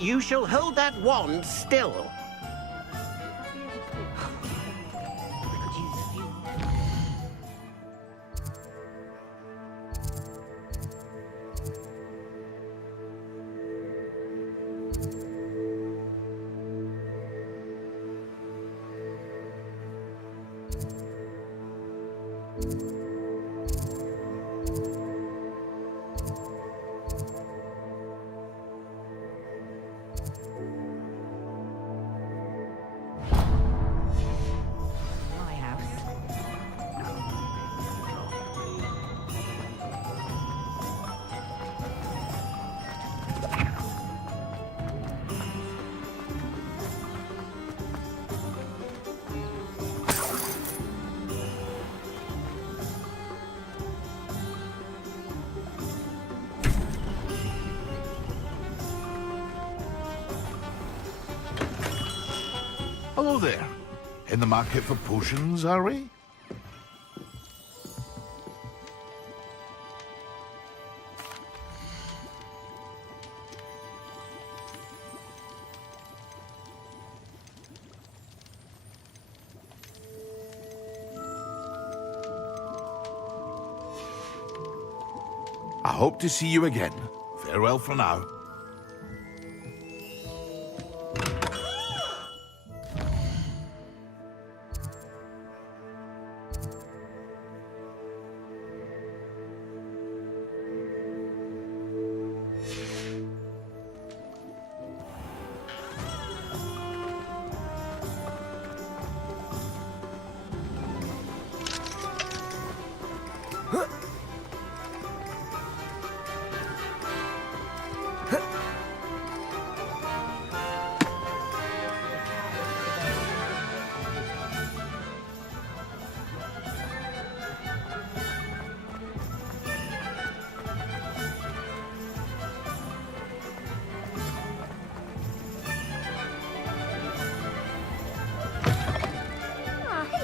You shall hold that wand still. Hello there. In the market for potions, are we? I hope to see you again. Farewell for now.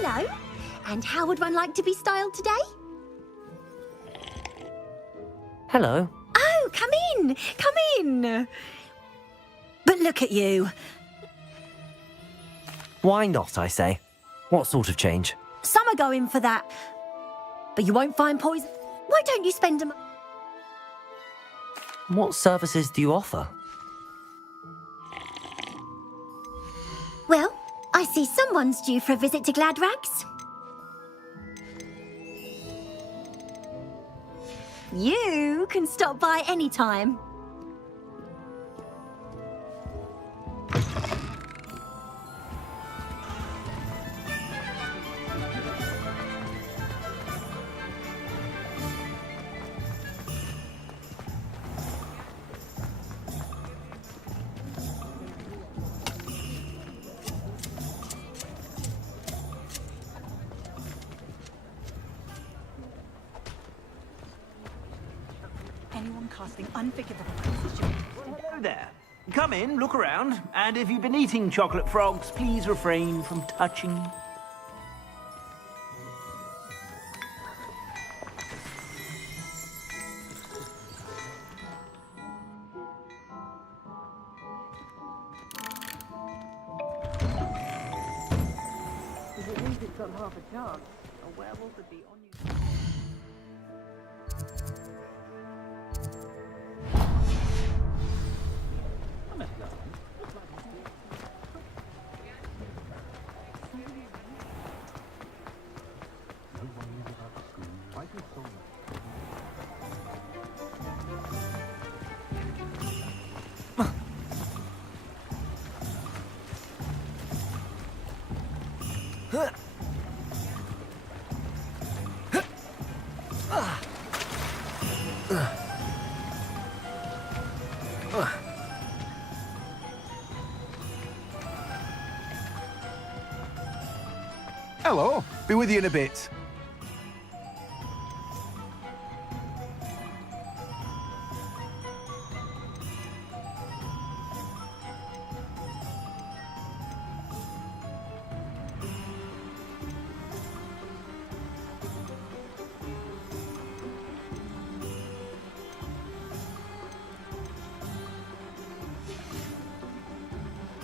Hello. And how would one like to be styled today? Hello. Oh, come in. Come in. But look at you. Why not, I say? What sort of change? Some are going for that. But you won't find poison. Why don't you spend a... What services do you offer? Well, I see someone's due for a visit to Gladrags. You can stop by any time. Anyone casting unforgivable precision. Hello there. Come in, look around, and if you've been eating chocolate frogs, please refrain from touching. If it means it's got half a chance, a werewolf would be on you. Hello. Be with you in a bit.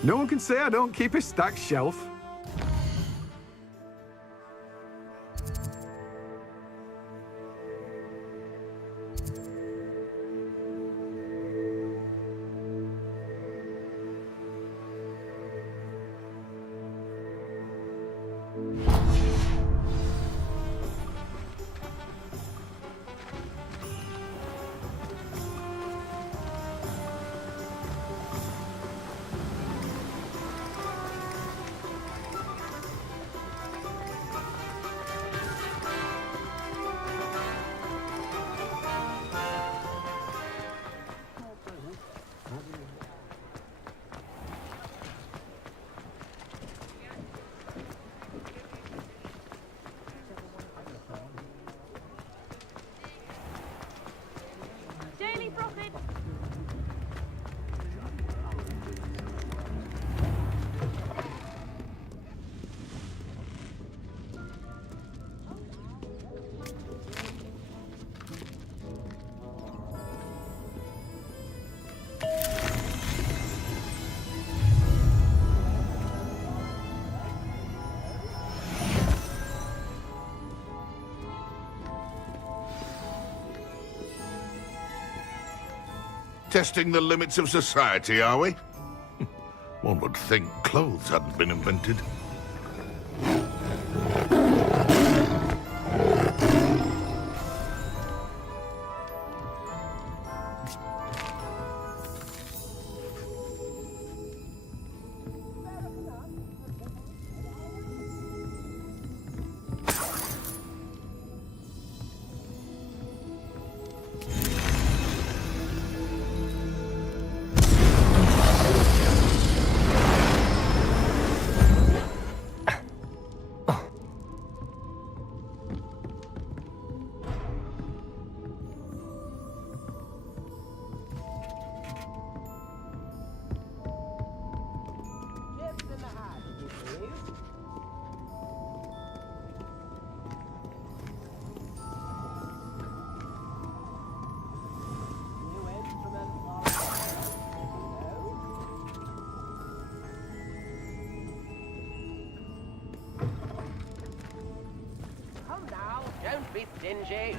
No one can say I don't keep a stacked shelf. Testing the limits of society, are we? One would think clothes hadn't been invented. Come now, don't be stingy.